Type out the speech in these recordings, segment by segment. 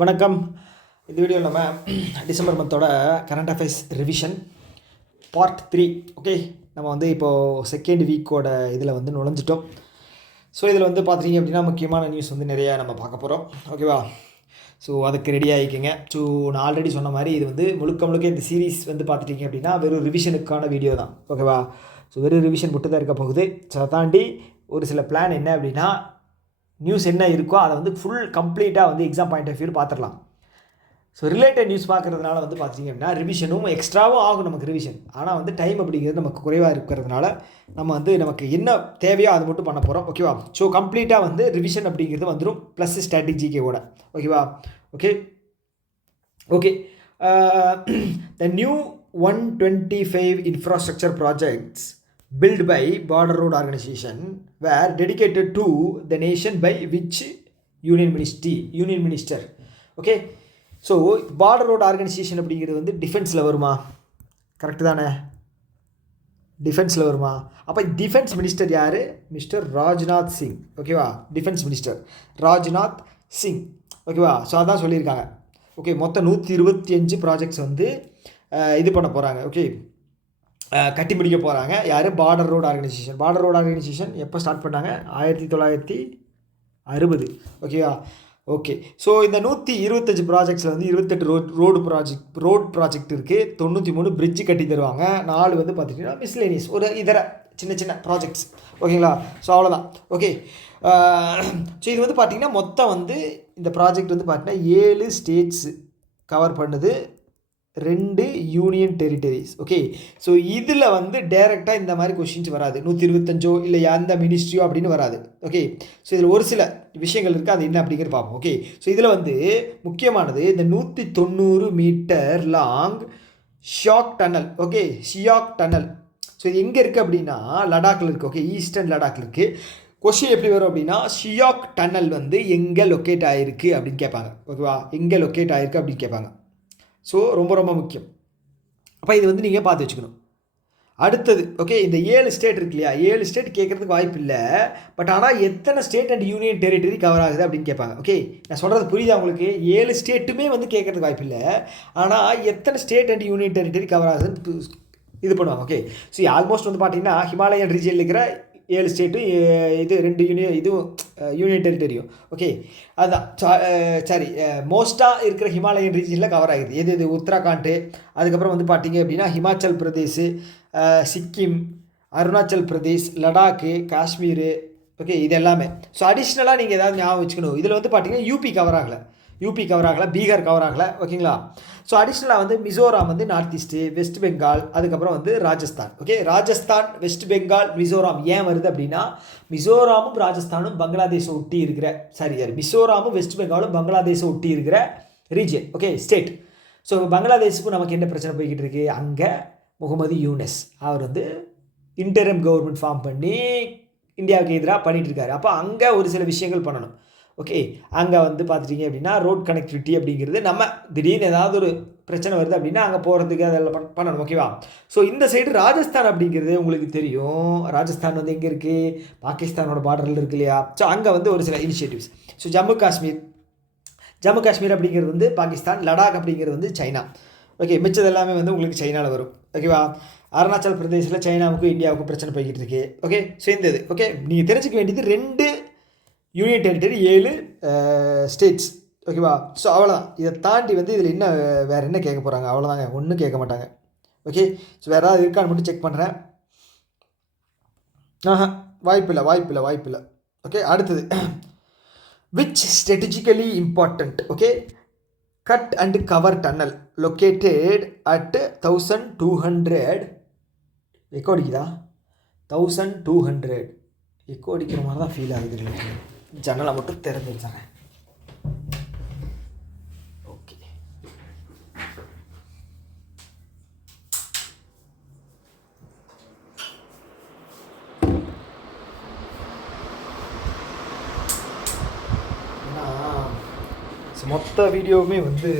வணக்கம். இந்த வீடியோவில் நம்ம டிசம்பர் மந்தோட current affairs revision part 3. Okay, நம்ம வந்து இப்போது செகண்ட் வீக்கோட இதில் வந்து நுழைஞ்சிட்டோம். ஸோ இதில் வந்து பார்த்திங்க அப்படின்னா முக்கியமான நியூஸ் வந்து நிறையா நம்ம பார்க்க போகிறோம். ஓகேவா? ஸோ அதுக்கு ரெடி ஆகிக்கிங்க. ஸோ நான் ஆல்ரெடி சொன்ன மாதிரி இது வந்து முழுக்க இந்த சீரீஸ் வந்து பார்த்துட்டிங்க அப்படின்னா வெறும் ரிவிஷனுக்கான வீடியோ தான். ஓகேவா? ஸோ வெறும் ரிவிஷன் மட்டும் தான் இருக்க போகுது. ஸோ அதை தாண்டி ஒரு சில பிளான் என்ன அப்படின்னா நியூஸ் என்ன இருக்கோ அதை வந்து ஃபுல் கம்ப்ளீட்டாக வந்து எக்ஸாம் பாயிண்ட் ஆஃப் வியூ பார்த்துடலாம். ஸோ ரிலேட்டட் நியூஸ் பார்க்குறதுனால வந்து பார்த்திங்க அப்படின்னா ரிவிஷனும் எக்ஸ்ட்ராவும் ஆகும் நமக்கு ரிவிஷன். ஆனால் வந்து டைம் அப்படிங்கிறது நமக்கு குறைவாக இருக்கிறதுனால நம்ம வந்து நமக்கு என்ன தேவையோ அது மட்டும் பண்ண போகிறோம். ஓகேவா? ஸோ கம்ப்ளீட்டாக வந்து ரிவிஷன் அப்படிங்கிறது வந்துடும் ப்ளஸ் ஸ்ட்ராட்டஜிக்கோட. ஓகேவா? Okay. The new 125 infrastructure projects built by border road organization were dedicated to the nation by which union minister. Okay, so border road organisation அப்படிங்கிறது வந்து டிஃபென்ஸில் வருமா? கரெக்டு தானே? டிஃபென்ஸில் வருமா? அப்போ டிஃபென்ஸ் மினிஸ்டர் யார்? மிஸ்டர் ராஜ்நாத் சிங். ஓகேவா? Defence minister Rajnath Singh. ஓகேவா? ஸோ அதான் சொல்லியிருக்காங்க. ஓகே, மொத்தம் 125 ப்ராஜெக்ட்ஸ் வந்து இது பண்ண போகிறாங்க. ஓகே, கட்டி முடிக்க போகிறாங்க. யார்? Border road organisation. Border road organisation எப்போ ஸ்டார்ட் பண்ணாங்க? 1960. ஓகேவா? ஓகே, ஸோ இந்த 125 ப்ராஜெக்ட்ஸில் வந்து 28 ரோடு ப்ராஜெக்ட் இருக்குது. 93 பிரிட்ஜு கட்டி தருவாங்க. 4 வந்து பார்த்துட்டிங்கன்னா மிஸ்லேனியஸ் ஒரு இதர சின்ன ப்ராஜெக்ட்ஸ். ஓகேங்களா? ஸோ அவ்வளோதான். ஓகே, ஸோ இது வந்து பார்த்திங்கன்னா மொத்தம் வந்து இந்த ப்ராஜெக்ட் வந்து பார்த்திங்கன்னா 7 ஸ்டேட்ஸ் கவர் பண்ணுது, 2 யூனியன் டெரிட்டரிஸ். ஓகே, ஸோ இதில் வந்து டைரெக்டாக இந்த மாதிரி கொஷின்ஸ் வராது. 125 இல்லை எந்த மினிஸ்ட்ரியோ அப்படின்னு வராது. ஓகே, ஸோ இதில் ஒரு சில விஷயங்கள் இருக்குது, அது என்ன அப்படிங்கிறது பார்ப்போம். ஓகே, ஸோ இதில் வந்து முக்கியமானது இந்த 190 metre long Shyok tunnel. Okay, Shyok tunnel. So இது எங்கே இருக்குது அப்படின்னா லடாக்கில் இருக்குது. ஓகே, ஈஸ்டர்ன் லடாக்கில் இருக்குது. கொஷின் எப்படி வரும் அப்படின்னா ஷியாக் டனல் வந்து எங்கே லொக்கேட் ஆகிருக்கு அப்படின்னு கேட்பாங்க. ஓகேவா? எங்கே லொக்கேட் ஆகிருக்கு அப்படின்னு கேட்பாங்க. ஸோ ரொம்ப முக்கியம். அப்போ இது வந்து நீங்கள் பார்த்து வச்சுக்கணும். அடுத்தது, ஓகே, இந்த 7 ஸ்டேட் இருக்கு இல்லையா? 7 ஸ்டேட் கேட்குறதுக்கு வாய்ப்பு இல்லை. பட் ஆனால் எத்தனை state and union territory cover ஆகுது அப்படின்னு கேட்பாங்க. ஓகே, நான் சொல்கிறது புரியுதா உங்களுக்கு? 7 ஸ்டேட்டுமே வந்து கேட்குறதுக்கு வாய்ப்பு இல்லை. ஆனால் எத்தனை state and union territory cover ஆகுதுன்னு இது பண்ணுவாங்க. ஓகே, ஸோ ஆல்மோஸ்ட் வந்து பார்த்தீங்கன்னா ஹிமாலயன் ரீஜனில் இருக்கிற 7 ஸ்டேட்டும் இது 2 யூனியன் டெரிட்டரியும். ஓகே, அதுதான். சாரி, மோஸ்ட்டாக இருக்கிற ஹிமாலயன் ரீஜனில் கவர் ஆகுது. எது உத்தராகாண்ட், அதுக்கப்புறம் வந்து பார்த்தீங்க அப்படின்னா ஹிமாச்சல் பிரதேஷ், சிக்கிம், அருணாச்சல் பிரதேஷ், லடாக்கு, காஷ்மீர். ஓகே, இது எல்லாமே. ஸோ அடிஷ்னலாக நீங்கள் ஏதாவது ஞாபகம் வச்சுக்கணும். இதில் வந்து பார்த்தீங்கன்னா யூபி கவர் ஆகலை, பீகார் கவர் ஆகலை. ஓகேங்களா? ஸோ அடிஷ்னலாக வந்து மிசோராம் வந்து நார்த் ஈஸ்ட்டு, வெஸ்ட் பெங்கால், அதுக்கப்புறம் வந்து ராஜஸ்தான். ஓகே, ராஜஸ்தான், வெஸ்ட் பெங்கால், மிசோராம் ஏன் வருது அப்படின்னா மிசோராமும் ராஜஸ்தானும் பங்களாதேஷை ஒட்டி இருக்கிற மிசோராமும் வெஸ்ட் பெங்காலும் பங்களாதேஷை ஒட்டி இருக்கிற ரீஜியன். Okay, state. ஸோ பங்களாதேஷுக்கும் நமக்கு என்ன பிரச்சனை போய்கிட்டு இருக்கு? அங்கே முகமது யூனஸ் அவர் வந்து இன்டரிம் கவர்மெண்ட் ஃபார்ம் பண்ணி இந்தியாவுக்கு எதிராக பண்ணிகிட்டு இருக்காரு. அப்போ அங்கே ஒரு சில விஷயங்கள் பண்ணணும். ஓகே, அங்கே வந்து பார்த்துட்டிங்க அப்படின்னா ரோட் கனெக்டிவிட்டி அப்படிங்கிறது நம்ம திடீர்னு ஏதாவது ஒரு பிரச்சனை வருது அப்படின்னா அங்கே போகிறதுக்கு அதெல்லாம் பண்ணணும். ஓகேவா? ஸோ இந்த சைடு ராஜஸ்தான் அப்படிங்கிறது உங்களுக்கு தெரியும். ராஜஸ்தான் வந்து எங்கே இருக்குது? பாகிஸ்தானோட பார்டரில் இருக்கு இல்லையா? ஸோ அங்கே வந்து ஒரு சில இனிஷியேட்டிவ்ஸ். ஸோ ஜம்மு காஷ்மீர் அப்படிங்கிறது வந்து பாகிஸ்தான், லடாக் அப்படிங்கிறது வந்து சைனா. ஓகே, மிச்சது எல்லாமே வந்து உங்களுக்கு சைனாவில் வரும். ஓகேவா? அருணாச்சல் பிரதேசில் சைனாவுக்கும் இந்தியாவுக்கும் பிரச்சனை போய்கிட்டு இருக்கு. ஓகே, சேர்ந்தது. ஓகே, நீங்கள் தெரிஞ்சுக்க வேண்டியது 2 யூனியன் டெரிட்டரி, 7 ஸ்டேட்ஸ். ஓகேவா? ஸோ அவ்வளோதான். இதை தாண்டி வந்து இதில் என்ன வேறு என்ன கேட்க போகிறாங்க? அவ்வளோதாங்க, ஒன்றும் கேட்க மாட்டாங்க. ஓகே, ஸோ வேறு ஏதாவது இருக்கான்னு மட்டும் செக் பண்ணுறேன். வாய்ப்பில்லை. ஓகே, அடுத்தது which strategically important. Okay, cut and cover tunnel located at 1200. Echo அடிக்குதா? 1200 எக்கோ அடிக்கிற மாதிரி தான் ஃபீல் ஆகுது. ஜன்னலை மட்டும் திறந்து வச்சுறேன். ஓகே, மொத்த வீடியோவுமே வந்து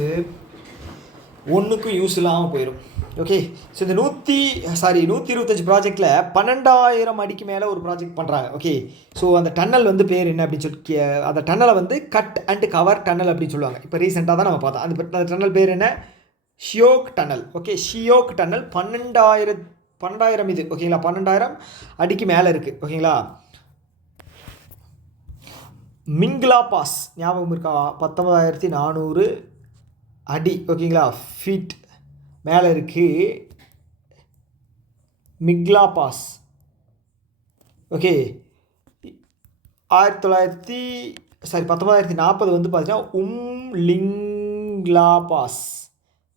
ஒன்றுக்கும் யூஸ் இல்லாமல் போயிடும். ஓகே. ஸோ இந்த 125 ப்ராஜெக்டில் 12,000 அடிக்கு மேலே ஒரு ப்ராஜெக்ட் பண்ணுறாங்க. ஓகே. ஸோ அந்த டன்னல் வந்து பேர் என்ன அப்படின்னு சொல்லி அந்த டன்னலை வந்து கட் அண்ட் கவர் டன்னல் அப்படின்னு சொல்லுவாங்க. இப்போ ரீசெண்டாக தான் நம்ம பார்த்தோம். அந்த டன்னல் பேர் என்ன? Shyok tunnel. Okay. Shyok tunnel 12,000 இது ஓகேங்களா. 12,000 அடிக்கு மேலே இருக்குது ஓகேங்களா. மிங்லா பாஸ் ஞாபகம் இருக்கா? 19,400 அடி ஓகேங்களா, ஃபீட் மேலே இருக்குது மிக்லா பாஸ். ஓகே. 1940 வந்து பார்த்தீங்கன்னா லிங்லா பாஸ்.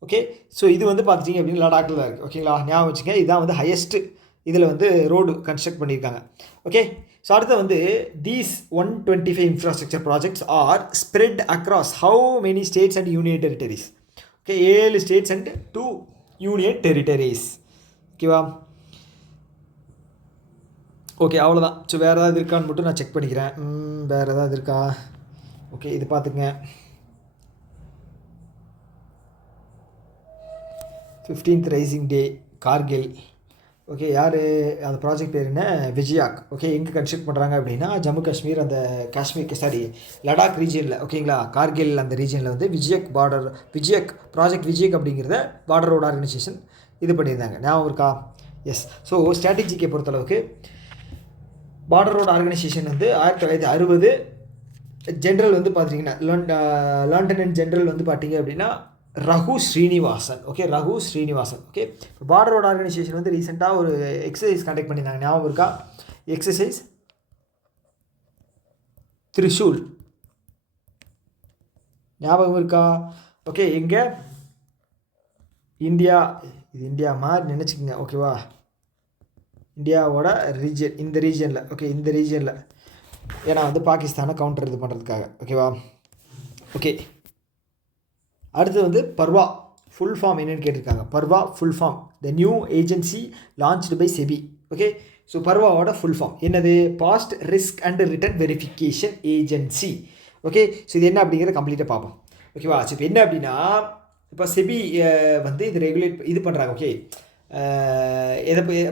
ஓகே. ஸோ இது வந்து பார்த்துட்டிங்க அப்படின்னு லடாக்கில் தான் இருக்குது ஓகேங்களா. ஞாபகம் வச்சுங்க. இதுதான் வந்து ஹையஸ்ட்டு இதில் வந்து ரோடு கன்ஸ்ட்ரக்ட் பண்ணியிருக்காங்க. ஓகே. ஸோ அடுத்து வந்து these 125 infrastructure projects R spread across how many states and union territories. Okay. 7 states and 2 union territories. ஓகேவா. ஓகே அவ்வளோதான். ஸோ வேறு ஏதாவது இருக்கான்னு மட்டும் நான் செக் பண்ணிக்கிறேன். வேறு ஏதாவது இருக்கா? ஓகே இது பார்த்துங்க. 15th ரைசிங் டே கார்கில். ஓகே. யார் அந்த ப்ராஜெக்ட் பேர் என்ன? விஜயாக். ஓகே. எங்கே கன்ஸ்ட்ரக்ட் பண்ணுறாங்க அப்படின்னா ஜம்மு காஷ்மீர் அந்த லடாக் ரீஜியனில் ஓகேங்களா. கார்கில் அந்த ரீஜியனில் வந்து விஜயக் ப்ராஜெக்ட் விஜயக் அப்படிங்கிறத பார்டர் ரோடு ஆர்கனைசேஷன் இது பண்ணியிருந்தாங்க. ஞாபகம் இருக்கா? எஸ். ஸோ ஸ்ட்ராட்டஜிக்கை பொறுத்தளவுக்கு பார்டர் ரோடு ஆர்கனைசேஷன் வந்து 1960 ஜென்ரல் வந்து பார்த்தீங்கன்னா லெப்டினன்ட் ஜென்ரல் வந்து பார்த்தீங்க அப்படின்னா ரகு ஸ்ரீனிவாசன். ஓகே. ஓகே. இப்போ பார்டர் ரோடு ஆர்கனைசேஷன் வந்து ரீசெண்டாக ஒரு எக்ஸசைஸ் கண்டக்ட் பண்ணியிருந்தாங்க. ஞாபகம் இருக்கா? எக்ஸசைஸ் திரிஷூல் ஞாபகம் இருக்கா? ஓகே. எங்கே? இது இந்தியா மாதிரி நினச்சிக்கங்க ஓகேவா. இந்தியாவோட ரீஜன் இந்த ரீஜனில். ஓகே. இந்த ரீஜனில் ஏன்னா வந்து பாகிஸ்தானை கவுண்டர் இது பண்ணுறதுக்காக ஓகேவா. ஓகே. அடுத்து வந்து பர்வா ஃபுல் ஃபார்ம் என்னென்னு கேட்டிருக்காங்க. PaRRVA full form the new agency launched by SEBI. Okay. So பர்வாவோட ஃபுல் ஃபார்ம் என்னது? Past risk and return verification agency. Okay. So இது என்ன அப்படிங்கிறத கம்ப்ளீட்டாக பார்ப்போம் ஓகேவா. ஸோ இப்போ என்ன அப்படின்னா இப்போ செபி வந்து இது ரெகுலேட் இது பண்ணுறாங்க. ஓகே.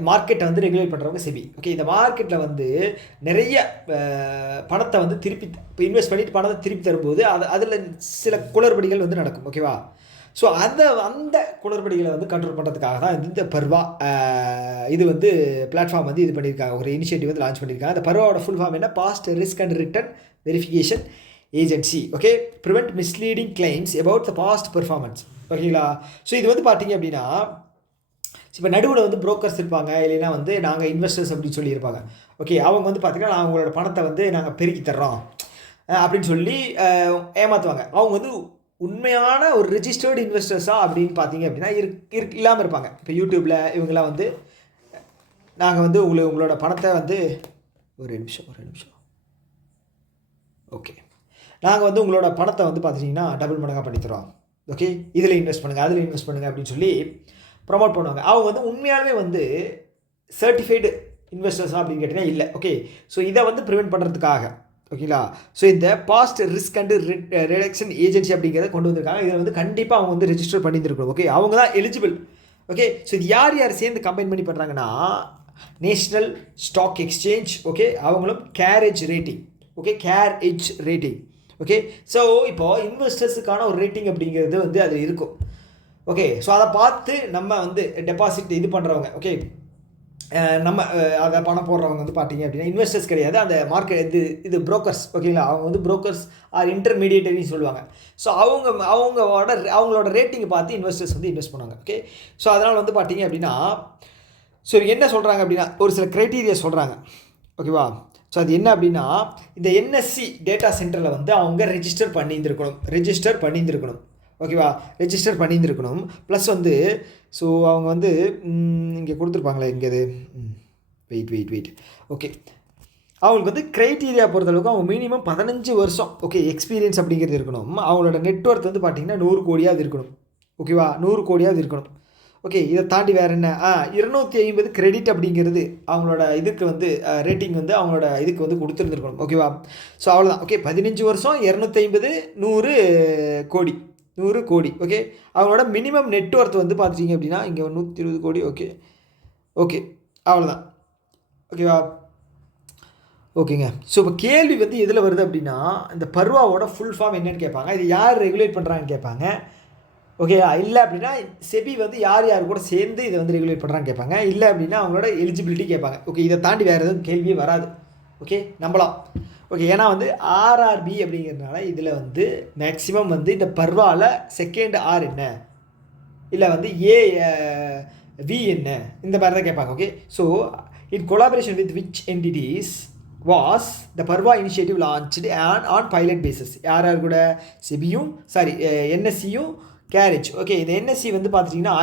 மார்க்கெட்டை வந்து ரெகுலேட் பண்ணுறவங்க செபி. ஓகே. இந்த மார்க்கெட்டில் வந்து நிறைய பணத்தை வந்து திருப்பி இப்போ இன்வெஸ்ட் பண்ணிவிட்டு பணத்தை திருப்பி தரும்போது அதில் சில குளறுபடிகள் வந்து நடக்கும் ஓகேவா. ஸோ அந்த குளறுபடிகளை வந்து கண்ட்ரோல் பண்ணுறதுக்காக தான் இந்த பர்வா இது வந்து பிளாட்ஃபார்ம் வந்து இது பண்ணியிருக்காங்க. ஒரு இனிஷியேட்டிவ் வந்து லான்ச் பண்ணியிருக்காங்க. அந்த பர்வாவோட ஃபுல் ஃபார்ம் என்ன? Past risk and return verification agency. Okay. Prevent misleading claims about the past performance. ஓகேங்களா. ஸோ இது வந்து பார்த்தீங்க அப்படின்னா இப்போ நடுவில் வந்து புரோக்கர்ஸ் இருப்பாங்க, இல்லைன்னா வந்து நாங்கள் இன்வெஸ்டர்ஸ் அப்படின்னு சொல்லியிருப்பாங்க. ஓகே. அவங்க வந்து பார்த்திங்கன்னா நான் அவங்களோட பணத்தை வந்து நாங்கள் பெருக்கி தர்றோம் அப்படின்னு சொல்லி ஏமாற்றுவாங்க. அவங்க வந்து உண்மையான ஒரு ரெஜிஸ்டர்டு இன்வெஸ்டர்ஸாக அப்படின்னு பார்த்தீங்க அப்படின்னா இல்லாமல் இருப்பாங்க. இப்போ யூடியூப்பில் இவங்கெல்லாம் வந்து நாங்கள் வந்து உங்களோட பணத்தை வந்து ஒரு நிமிஷம் ஓகே நாங்கள் வந்து உங்களோட பணத்தை வந்து பார்த்துட்டிங்கன்னா டபுள் மடங்காக பண்ணித்தரோம். ஓகே. இதில் இன்வெஸ்ட் பண்ணுங்கள், அதில் இன்வெஸ்ட் பண்ணுங்கள் அப்படின்னு சொல்லி ப்ரொமோட் பண்ணுவாங்க. அவங்க வந்து உண்மையாலுமே வந்து சர்டிஃபைடு இன்வெஸ்டர்ஸாக அப்படின்னு கேட்டிங்கன்னா இல்லை. ஓகே. ஸோ இதை வந்து ப்ரிவெண்ட் பண்ணுறதுக்காக ஓகேங்களா. ஸோ இந்த past risk and reduction agency அப்படிங்கிறத கொண்டு வந்திருக்காங்க. இதில் வந்து கண்டிப்பாக அவங்க வந்து ரெஜிஸ்டர் பண்ணியிருக்கணும். ஓகே. அவங்க தான் எலிஜிபிள். ஓகே. ஸோ இது யார் சேர்ந்து கம்பைன் பண்ணி பண்ணுறாங்கன்னா நேஷ்னல் ஸ்டாக் எக்ஸ்சேஞ்ச். ஓகே. அவங்களும் CareEdge rating. Okay. Okay. So இப்போது இன்வெஸ்டர்ஸுக்கான ஒரு ரேட்டிங் அப்படிங்கிறது வந்து அது இருக்கும். ஓகே. ஸோ அதை பார்த்து நம்ம வந்து டெபாசிட் இது பண்ணுறவங்க ஓகே நம்ம அதை பணம் போடுறவங்க வந்து பார்த்தீங்க அப்படின்னா இன்வெஸ்டர்ஸ் கிடையாது, அந்த மார்க்கெட் இது புரோக்கர்ஸ் ஓகேங்களா. அவங்க வந்து புரோக்கர்ஸ் ஆர் இன்டர்மீடியேட்டரின்னு சொல்லுவாங்க. ஸோ அவங்களோட ரேட்டிங்கை பார்த்து இன்வெஸ்டர்ஸ் வந்து இன்வெஸ்ட் பண்ணுவாங்க. ஓகே. ஸோ அதனால் வந்து பார்த்தீங்க அப்படின்னா ஸோ என்ன சொல்கிறாங்க அப்படின்னா ஒரு சில க்ரைட்டீரியா சொல்கிறாங்க ஓகேவா. ஸோ அது என்ன அப்படின்னா இந்த என்எஸ்சி டேட்டா சென்டரில் வந்து அவங்க ரெஜிஸ்டர் பண்ணியிருந்துருக்கணும் ஓகேவா. ரெஜிஸ்டர் பண்ணியிருந்துருக்கணும். ப்ளஸ் வந்து ஸோ அவங்க வந்து இங்கே கொடுத்துருப்பாங்களே இங்கே இது வெயிட் ஓகே. அவங்களுக்கு வந்து க்ரைட்டீரியா பொறுத்தளவுக்கு அவங்க மினிமம் 15 வருஷம் ஓகே எக்ஸ்பீரியன்ஸ் அப்படிங்கிறது இருக்கணும். அவங்களோட நெட்ஒர்க் வந்து பார்த்திங்கன்னா 100 கோடியாவது இருக்கணும் ஓகேவா. 100 கோடியாவது இருக்கணும். ஓகே. இதை தாண்டி வேறு என்ன 250 கிரெடிட் அப்படிங்கிறது அவங்களோட இதுக்கு வந்து ரேட்டிங் வந்து அவங்களோட இதுக்கு வந்து கொடுத்துருந்துருக்கணும் ஓகேவா. ஸோ அவ்வளோதான். ஓகே. 15 வருஷம் 250 100 கோடி 100 கோடி. ஓகே, அவங்களோட மினிமம் நெட்ஒர்த் வந்து பார்த்துட்டிங்க அப்படின்னா இங்கே 120 கோடி. ஓகே ஓகே, அவ்வளோதான். ஓகேவா? ஓகேங்க. ஸோ இப்போ கேள்வி வந்து எதில் வருது அப்படின்னா, இந்த பர்வாவோட ஃபுல் ஃபார்ம் என்னன்னு கேட்பாங்க. இது யார் ரெகுலேட் பண்ணுறாங்கன்னு கேட்பாங்க. ஓகே, இல்லை அப்படின்னா செபி வந்து யார் யார் கூட சேர்ந்து இதை வந்து ரெகுலேட் பண்ணுறான்னு கேட்பாங்க. இல்லை அப்படின்னா அவங்களோட எலிஜிபிலிட்டி கேட்பாங்க. ஓகே, இதை தாண்டி வேறு எதுவும் கேள்வியே வராது. ஓகே, நம்பலாம். ஓகே, ஏன்னா வந்து ஆர்ஆர்பி அப்படிங்கிறதுனால இதில் வந்து மேக்ஸிமம் வந்து இந்த பர்வாவில் செகண்ட் ஆர் என்ன, இல்லை வந்து ஏ வி என்ன, இந்த மாதிரி தான் கேட்பாங்க. Okay, so in collaboration with which entities was the Parba initiative launched on pilot basis. யார் யார் கூட? செபியும் என்எஸ்சியும் கேரேஜ். ஓகே, இந்த என்எஸ்சி வந்து பார்த்துட்டிங்கன்னா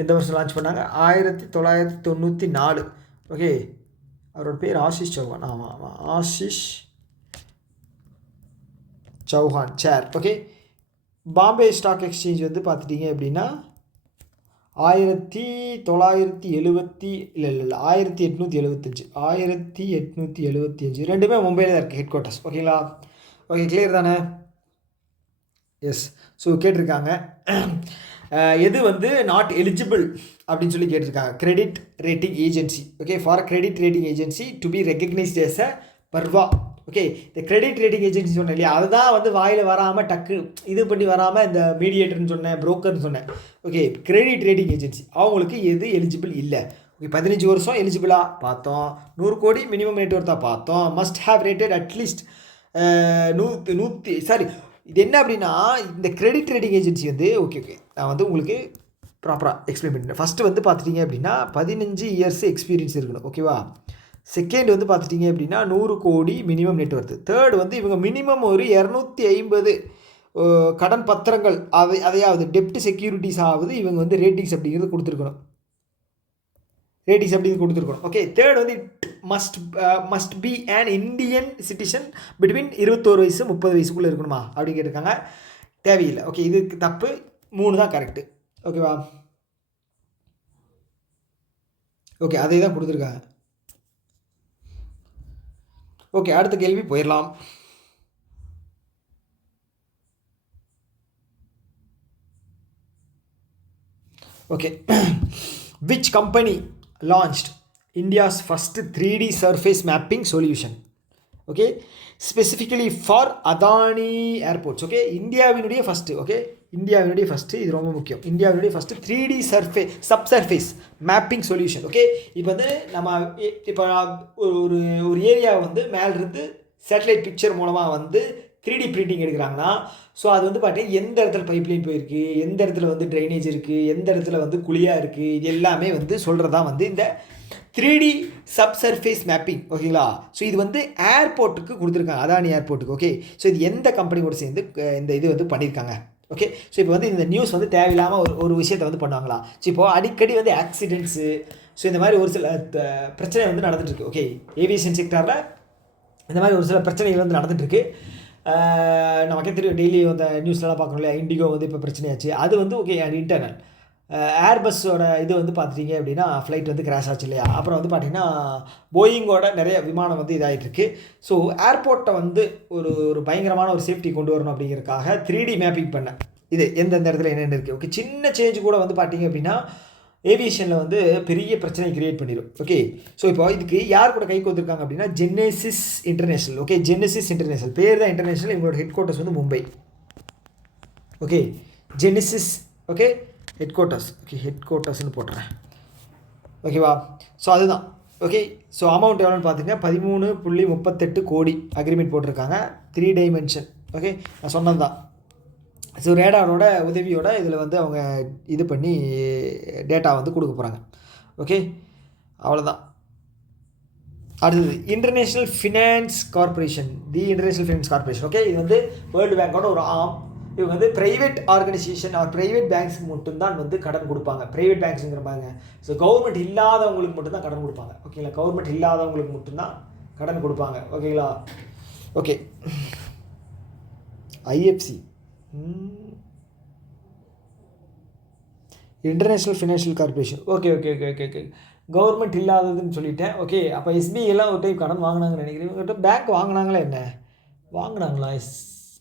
எந்த வருஷம் லான்ச் பண்ணாங்க? 1994. ஓகே, அவரோட பேர் ஆஷிஷ் சௌஹான். ஆமாம், Ashish Chauhan sir. Okay, Bombay stock exchange வந்து பார்த்துட்டிங்க அப்படின்னா 1875 ரெண்டுமே மும்பையில் தான் இருக்குது ஹெட் குவார்ட்டர்ஸ். ஓகேங்களா? ஓகே, கிளியர் தானே? எஸ். ஸோ கேட்டிருக்காங்க எது வந்து நாட் எலிஜிபிள் அப்படின்னு சொல்லி கேட்டிருக்காங்க. Credit rating agency. Okay, for credit rating agency to be recognised as a PaRRVA. Okay, இந்த கிரெடிட் ரேட்டிங் ஏஜென்சி சொன்னேன் இல்லையா, அதுதான் வந்து வாயில் வராமல் டக்கு இது பண்ணி வராமல் இந்த மீடியேட்டர்னு சொன்னேன், புரோக்கர்னு சொன்னேன். ஓகே, கிரெடிட் ரேட்டிங் ஏஜென்சி அவங்களுக்கு எது எலிஜிபிள் இல்லை. ஓகே, 15 வருஷம் எலிஜிபிளாக பார்த்தோம். 100 கோடி மினிமம் நெட்ஒர்த்தாக பார்த்தோம். மஸ்ட் ஹேவ் ரேட்டட் அட்லீஸ்ட் இது என்ன அப்படின்னா இந்த கிரெடிட் ரேட்டிங் ஏஜென்சி வந்து ஓகே நான் வந்து உங்களுக்கு ப்ராப்பராக எக்ஸ்பிளைன் பண்ணிட்டேன். ஃபஸ்ட்டு வந்து பார்த்துட்டிங்க அப்படின்னா 15 இயர்ஸ் எக்ஸ்பீரியன்ஸ் இருக்கணும். ஓகேவா? செகண்ட் வந்து பார்த்துட்டிங்க அப்படின்னா 100 கோடி மினிமம் நெட்ஒர்த்து. தேர்டு வந்து இவங்க மினிமம் ஒரு 250 கடன் பத்திரங்கள் அதையாவது டெப்ட் செக்யூரிட்டிஸ் ஆகுது இவங்க வந்து ரேட்டிங்ஸ் அப்படிங்கிறது கொடுத்துருக்கணும். ஓகே, தேர்ட் வந்து must be an Indian citizen between 21 வயசு 30 வயசுக்குள்ளே இருக்கணுமா அப்படின்னு கேட்டிருக்காங்க. தேவையில்லை. ஓகே, இதுக்கு தப்பு. 3 தான் கரெக்டு. ஓகேவா? ஓகே, அதே தான் கொடுத்துருக்காங்க. ஓகே, அடுத்த கேள்வி போயிடலாம். Okay, which company launched India's first 3D surface mapping solution? Okay, specifically for Adani airports. Okay, இந்தியாவினுடைய ஃபஸ்ட்டு. ஓகே, இந்தியாவினுடைய ஃபஸ்ட்டு, இது ரொம்ப முக்கியம். இந்தியாவினுடைய first 3D subsurface mapping solution. Okay, இப்போ வந்து நம்ம இப்போ ஒரு ஏரியாவை வந்து மேலிருந்து சேட்டலைட் பிக்சர் மூலமாக வந்து 3D பிரிண்டிங் எடுக்கிறாங்கன்னா ஸோ அது வந்து பார்த்தீங்கன்னா எந்த இடத்துல பைப்லைன் போயிருக்கு, எந்த இடத்துல வந்து ட்ரைனேஜ் இருக்குது, எந்த இடத்துல வந்து குழியாக இருக்குது, இது எல்லாமே வந்து சொல்கிறது தான் வந்து இந்த 3D சப்சர்ஃபேஸ் மேப்பிங். ஓகேங்களா? ஸோ இது வந்து ஏர்போர்ட்டுக்கு கொடுத்துருக்காங்க, அதானி ஏர்போர்ட்டுக்கு. ஓகே, ஸோ இது எந்த கம்பெனியோட சேர்ந்து இந்த இது வந்து பண்ணியிருக்காங்க. ஓகே, ஸோ இப்போ வந்து இந்த நியூஸ் வந்து தேவையில்லாமல் ஒரு விஷயத்தை வந்து பண்ணுவாங்களா? ஸோ இப்போது அடிக்கடி வந்து ஆக்சிடென்ட்ஸு ஸோ இந்த மாதிரி ஒரு சில பிரச்சனை வந்து நடந்துகிட்ருக்கு. ஓகே, ஏவியேஷன் செக்டாரில் இந்த மாதிரி ஒரு சில பிரச்சனைகள் வந்து நடந்துகிட்ருக்கு. நமக்கே தெரியும், டெய்லி அந்த நியூஸ்லாம் பார்க்கணும் இல்லையா. இண்டிகோ வந்து இப்போ பிரச்சனையாச்சு. அது வந்து ஓகே இன்டர்னல் ஏர்பஸ்ஸோட இது வந்து பார்த்துட்டிங்க அப்படின்னா ஃப்ளைட் வந்து கிராஷ் ஆச்சு இல்லையா. அப்புறம் வந்து பார்த்திங்கன்னா போயிங்கோட நிறைய விமானம் வந்து இதாகிட்டுருக்கு. ஸோ ஏர்போர்ட்டை வந்து ஒரு பயங்கரமான ஒரு சேஃப்டி கொண்டு வரணும் அப்படிங்கிறதுக்காக 3D மேப்பிங் பண்ணேன். இது எந்தெந்த இடத்துல என்னென்ன இருக்குது. ஓகே, சின்ன சேஞ்ச் கூட வந்து பார்த்திங்க அப்படின்னா ஏவியேஷனில் வந்து பெரிய பிரச்சனை கிரியேட் பண்ணிடும். ஓகே, ஸோ இப்போ இதுக்கு யார் கூட கை கோத்துருக்காங்க அப்படின்னா Genesis International. Okay, Genesis International பேர் தான் இன்டர்நேஷ்னல். இவங்களோட ஹெட் குவார்ட்டர்ஸ் வந்து Mumbai. Okay, Genesis. Okay, headquarters. Okay, ஹெட் குவார்ட்டர்ஸ்னு போட்டுறேன். ஓகேவா? ஸோ அதுதான். ஓகே, ஸோ அமௌண்ட் எவ்வளோன்னு பார்த்துங்க 13.38 கோடி அக்ரிமெண்ட் போட்டிருக்காங்க. 3 டைமென்ஷன். ஓகே, நான் சொன்னது தான். ஸோ ரேடாரோட உதவியோட இதில் வந்து அவங்க இது பண்ணி டேட்டா வந்து கொடுக்க போகிறாங்க. ஓகே, அவ்வளோதான். அடுத்தது international finance corporation. International finance corporation. Okay, இது வந்து வேர்ல்டு பேங்கோட ஒரு ஆர்ம். இவங்க வந்து ப்ரைவேட் ஆர்கனைசேஷன் ஆர் ப்ரைவேட் பேங்க்ஸுக்கு மட்டும்தான் வந்து கடன் கொடுப்பாங்க. ப்ரைவேட் பேங்க்ஸுங்கிற பாருங்க. ஸோ கவர்மெண்ட் இல்லாதவங்களுக்கு மட்டும்தான் கடன் கொடுப்பாங்க. ஓகேங்களா? கவர்மெண்ட் இல்லாதவங்களுக்கு மட்டும்தான் கடன் கொடுப்பாங்க. ஓகேங்களா? Okay, IFC International Financial Corporation. Okay okay okay okay okay government இல்லாததுன்னு சொல்லிட்டேன். ஓகே, அப்போ எஸ்பிஐ எல்லாம் ஒரு டைம் கடன் வாங்கினாங்கன்னு நினைக்கிறேன். இவங்ககிட்ட பேங்க் வாங்கினாங்களா என்ன வாங்கினாங்களா?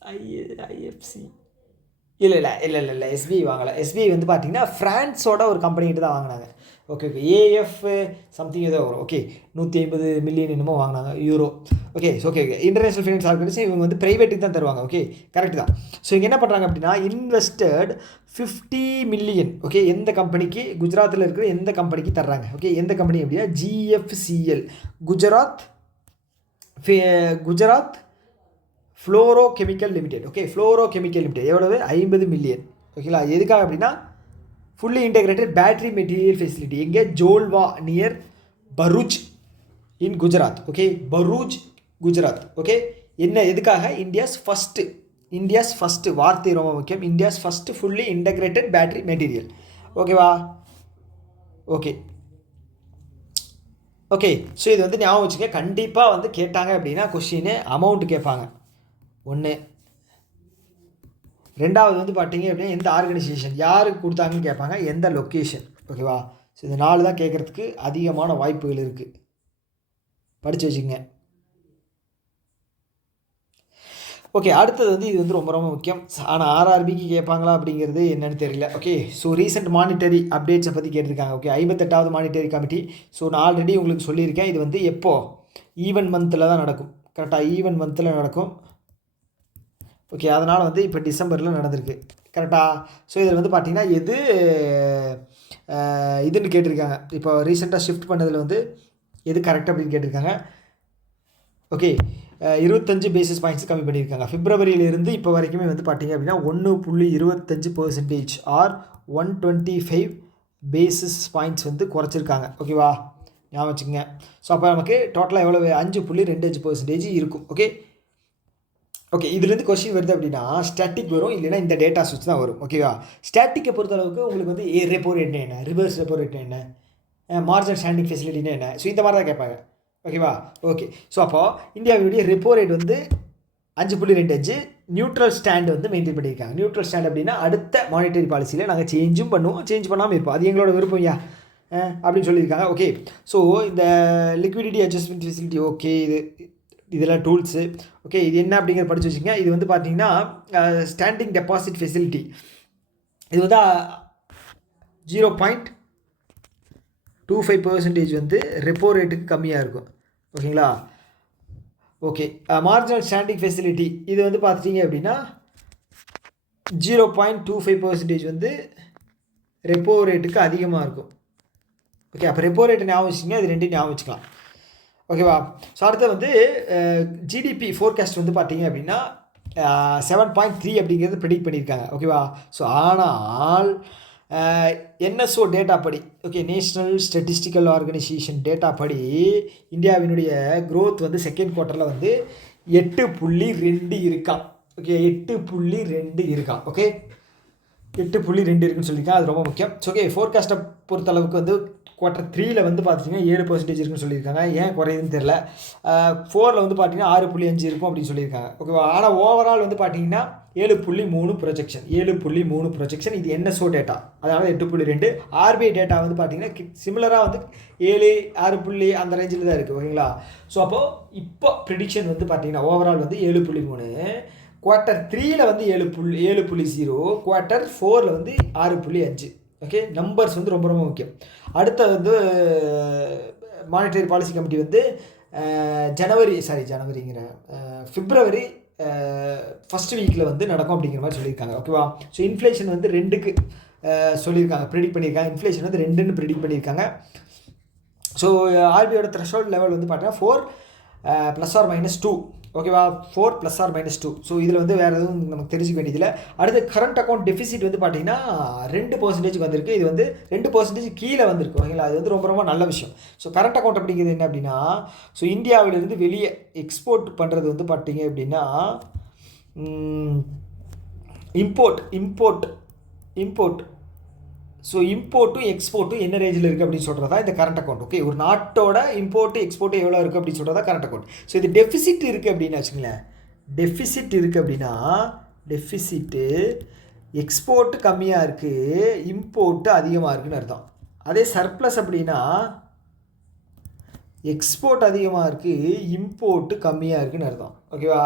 ஐஎஃப்சி இல்லை எஸ்பிஐ வாங்கலை. எஸ்பிஐ வந்து பார்த்தீங்கன்னா ஃப்ரான்ஸோட ஒரு கம்பெனிகிட்ட தான் வாங்கினாங்க. ஓகே ஏஎஃப் சம்திங் ஏதோ வரும். ஓகே 150 மில்லியன் என்னமோ வாங்கினாங்க euro. Okay international finance organisation இவங்க வந்து ப்ரைவேட்டுக்கு தான் தருவாங்க. ஓகே கரெக்ட் தான். ஸோ இங்கே என்ன பண்ணுறாங்க அப்படின்னா இன்வெஸ்டட் 50 மில்லியன். ஓகே எந்த கம்பெனிக்கு குஜராத்தில் இருக்கிற எந்த கம்பெனிக்கு தர்றாங்க? ஓகே எந்த கம்பெனி அப்படின்னா GFCL Gujarat fluoro chemical limited. Okay fluoro chemical limited எவ்வளவு? 50 மில்லியன். ஓகேங்களா? எதுக்காக அப்படின்னா fully integrated battery material facility எங்கே? ஜோல்வா நியர் பரூச் இன் குஜராத். ஓகே பரூச் குஜராத். ஓகே என்ன எதுக்காக? இந்தியாஸ் ஃபஸ்ட்டு வார்த்தை ரொம்ப முக்கியம். India's first fully integrated battery material. ஓகேவா? ஓகே ஸோ இது வந்து ஞாபகம் வச்சுக்க. கண்டிப்பாக வந்து கேட்டாங்க அப்படின்னா கொஸ்டின் அமௌண்ட் கேட்பாங்க. ஒன்று. ரெண்டாவது வந்து பார்த்தீங்க அப்படின்னா எந்த ஆர்கனைசேஷன் யாருக்கு கொடுத்தாங்கன்னு கேட்பாங்க. எந்த லொக்கேஷன். ஓகேவா? ஸோ இந்த 4 தான் கேட்குறதுக்கு அதிகமான வாய்ப்புகள் இருக்குது. படித்து வச்சுக்கோங்க. ஓகே அடுத்தது வந்து இது வந்து ரொம்ப முக்கியம். ஆனால் ஆர்ஆர்பிக்கு கேட்பாங்களா அப்படிங்கிறது என்னென்னு தெரியல. ஓகே ஸோ ரீசெண்ட் மானிட்டரி அப்டேட்ஸை பற்றி கேட்டிருக்காங்க. ஓகே 58வது மானிட்டரி கமிட்டி. ஸோ நான் ஆல்ரெடி உங்களுக்கு சொல்லியிருக்கேன். இது வந்து எப்போது? ஈவன் மந்தில் தான் நடக்கும். கரெக்டாக ஈவன் மந்தில் நடக்கும். ஓகே அதனால் வந்து இப்போ டிசம்பரில் நடந்திருக்கு. கரெக்டாக? ஸோ இதில் வந்து பார்த்திங்கன்னா இதுன்னு கேட்டிருக்காங்க. இப்போ ரீசெண்டாக ஷிஃப்ட் பண்ணதில் வந்து எது கரெக்ட் அப்படின்னு கேட்டிருக்காங்க. ஓகே 25 பேசிஸ் பாயிண்ட்ஸ் கம்மி பண்ணியிருக்காங்க. பிப்ரவரியிலிருந்து இப்போ வரைக்குமே வந்து பார்த்திங்க அப்படின்னா 1.25% ஆர் 125 பேசிஸ் பாயிண்ட்ஸ் வந்து குறைச்சிருக்காங்க. ஓகேவா? ஞாபகம் வச்சுக்கோங்க. ஸோ அப்போ நமக்கு டோட்டலாக எவ்வளோ? 5.25% இருக்கும். ஓகே இதுலேருந்து கொஸ்டின் வருது அப்படின்னா ஸ்டாட்டிக் வரும், இல்லைன்னா இந்த டேட்டா சுவிட்ச் தான் வரும். ஓகேவா? ஸ்டாட்டிக்கை பொறுத்தளவுக்கு உங்களுக்கு வந்து ரெப்போ ரேட்னா என்ன, ரிவர்ஸ் ரெப்போ ரேட்னா என்ன, மார்ஜினல் ஸ்டாண்டிங் ஃபெசிலிட்டினா என்ன, ஸோ இந்த மாதிரி தான் கேட்பாங்க. ஓகேவா? ஓகே ஸோ அப்போது இந்தியாவுடைய ரெப்போ ரேட் வந்து 5.25 நியூட்ரல் ஸ்டாண்ட் வந்து மெயின்டைன் பண்ணியிருக்காங்க. நியூட்ரல் ஸ்டாண்ட் அப்படின்னா அடுத்த மானிட்டரி பாலிசியில் நாங்கள் சேஞ்சும் பண்ணுவோம், சேஞ்ச் பண்ணாமல் இருப்போம், அது எங்களோட விருப்பம் ஐயா அப்படின்னு சொல்லியிருக்காங்க. ஓகே ஸோ இந்த லிக்விடிட்டி அட்ஜஸ்ட்மெண்ட் ஃபெசிலிட்டி. ஓகே இதெல்லாம் டூல்ஸு. ஓகே இது என்ன அப்படிங்கிற படித்து வச்சுங்க. இது வந்து பார்த்தீங்கன்னா ஸ்டாண்டிங் டெபாசிட் ஃபெசிலிட்டி. இது வந்து 0.25% வந்து ரெப்போ ரேட்டுக்கு கம்மியாக இருக்கும். ஓகேங்களா? ஓகே மார்ஜினல் ஸ்டாண்டிங் ஃபெசிலிட்டி இது வந்து பார்த்துட்டிங்க அப்படின்னா 0.25% வந்து ரெப்போ ரேட்டுக்கு அதிகமாக இருக்கும். ஓகே அப்போ ரெப்போ ரேட்டு ஞாபகம் வச்சுங்க, அது ரெண்டையும் ஞாபகம் வச்சுக்கலாம். ஓகேவா? ஸோ அடுத்து வந்து ஜிடிபி ஃபோர்காஸ்ட் வந்து பார்த்தீங்க அப்படின்னா 7.3 அப்படிங்கிறது ப்ரெடிக்ட் பண்ணியிருக்காங்க. ஓகேவா? ஸோ ஆனால் என்எஸ்ஓ டேட்டா படி, ஓகே நேஷ்னல் ஸ்டட்டிஸ்டிக்கல் ஆர்கனைசேஷன் டேட்டா படி இந்தியாவினுடைய க்ரோத் வந்து செகண்ட் குவார்ட்டரில் வந்து 8.2 இருக்கான். ஓகே 8.2 இருக்கான். ஓகே 8.2 இருக்குன்னு சொல்லியிருக்காங்க. அது ரொம்ப முக்கியம். ஸோ ஓகே ஃபோர்காஸ்ட்டை பொறுத்தளவுக்கு வந்து குவார்ட்டர் 3ல் வந்து பார்த்தீங்கன்னா 7% இருக்குன்னு சொல்லியிருக்காங்க. ஏன் குறையுதுன்னு தெரில. 4ல் வந்து பார்த்தீங்கன்னா 6.5 இருக்கும் அப்படின்னு சொல்லியிருக்காங்க. ஓகேவா? ஆனால் ஓவரால் வந்து பார்த்தீங்கன்னா 7.3 ப்ரொஜெக்ஷன். இது என்எஸ்ஓ டேட்டா, அதனால் 8.2. ஆர்பிஐ டேட்டா வந்து பார்த்தீங்கன்னா சிமிலராக வந்து 7, 6 அந்த ரேஞ்சில் தான் இருக்குது. ஓகேங்களா? ஸோ அப்போது இப்போ ப்ரிடிக்ஷன் வந்து பார்த்தீங்கன்னா ஓவரால் வந்து 7.3, குவார்ட்டர் 3ல் வந்து 7.0, குவார்ட்டர் 4ல் வந்து 6.5. ஓகே நம்பர்ஸ் வந்து ரொம்ப முக்கியம். அடுத்த வந்து மானிட்டரி பாலிசி கமிட்டி வந்து பிப்ரவரி ஃபஸ்ட் வீக்கில் வந்து நடக்கும் அப்படிங்கிற மாதிரி சொல்லியிருக்காங்க. ஓகேவா? ஸோ இன்ஃப்ளேஷன் வந்து 2க்கு சொல்லியிருக்காங்க, ப்ரெடிக்ட் பண்ணியிருக்காங்க. இன்ஃப்ளேஷன் வந்து 2ன்னு ப்ரெடிக்ட் பண்ணியிருக்காங்க. ஸோ ஆர்பிஐயோட த்ரெஷோல்ட் லெவல் வந்து பார்த்தீங்கன்னா 4 ± 2. ஓகேவா? 4 ± 2. ஸோ இதில் வந்து வேறு எதுவும் நமக்கு தெரிஞ்சுக்க வேண்டியதில்லை. அடுத்து கரண்ட் அக்கௌண்ட் டெஃபிசிட் வந்து பார்த்தீங்கன்னா 2% வந்திருக்கு. இது வந்து 2% கீழே வந்திருக்கு. ஓகேங்களா? அது வந்து ரொம்ப நல்ல விஷயம். ஸோ கரண்ட் அக்கௌண்ட் அப்படிங்கிறது என்ன அப்படின்னா, ஸோ இந்தியாவிலிருந்து வெளியே எக்ஸ்போர்ட் பண்ணுறது வந்து பார்த்தீங்க அப்படின்னா இம்போர்ட் ஸோ இம்போர்ட்டும் எக்ஸ்போர்ட்டும் என்ன ரேஞ்சில் இருக்குது அப்படின்னு சொல்கிறதா இந்த கரண்ட் அக்கௌண்ட். ஓகே ஒரு நாட்டோட இம்போர்ட்டு எக்ஸ்போர்ட்டு எவ்வளோ இருக்குது அப்படின்னு சொல்கிறதா கரண்ட் அக்கௌண்ட். ஸோ இது டெஃபிசிட் இருக்குது அப்படின்னு வச்சுங்களேன். டெஃபிசிட் இருக்குது அப்படின்னா எக்ஸ்போர்ட்டு கம்மியாக இருக்குது, இம்போர்ட்டு அதிகமாக இருக்குதுன்னு அர்த்தம். அதே சர்ப்ளஸ் அப்படின்னா எக்ஸ்போர்ட் அதிகமாக இருக்குது, இம்போர்ட்டு கம்மியாக இருக்குதுன்னு அர்த்தம். ஓகேவா?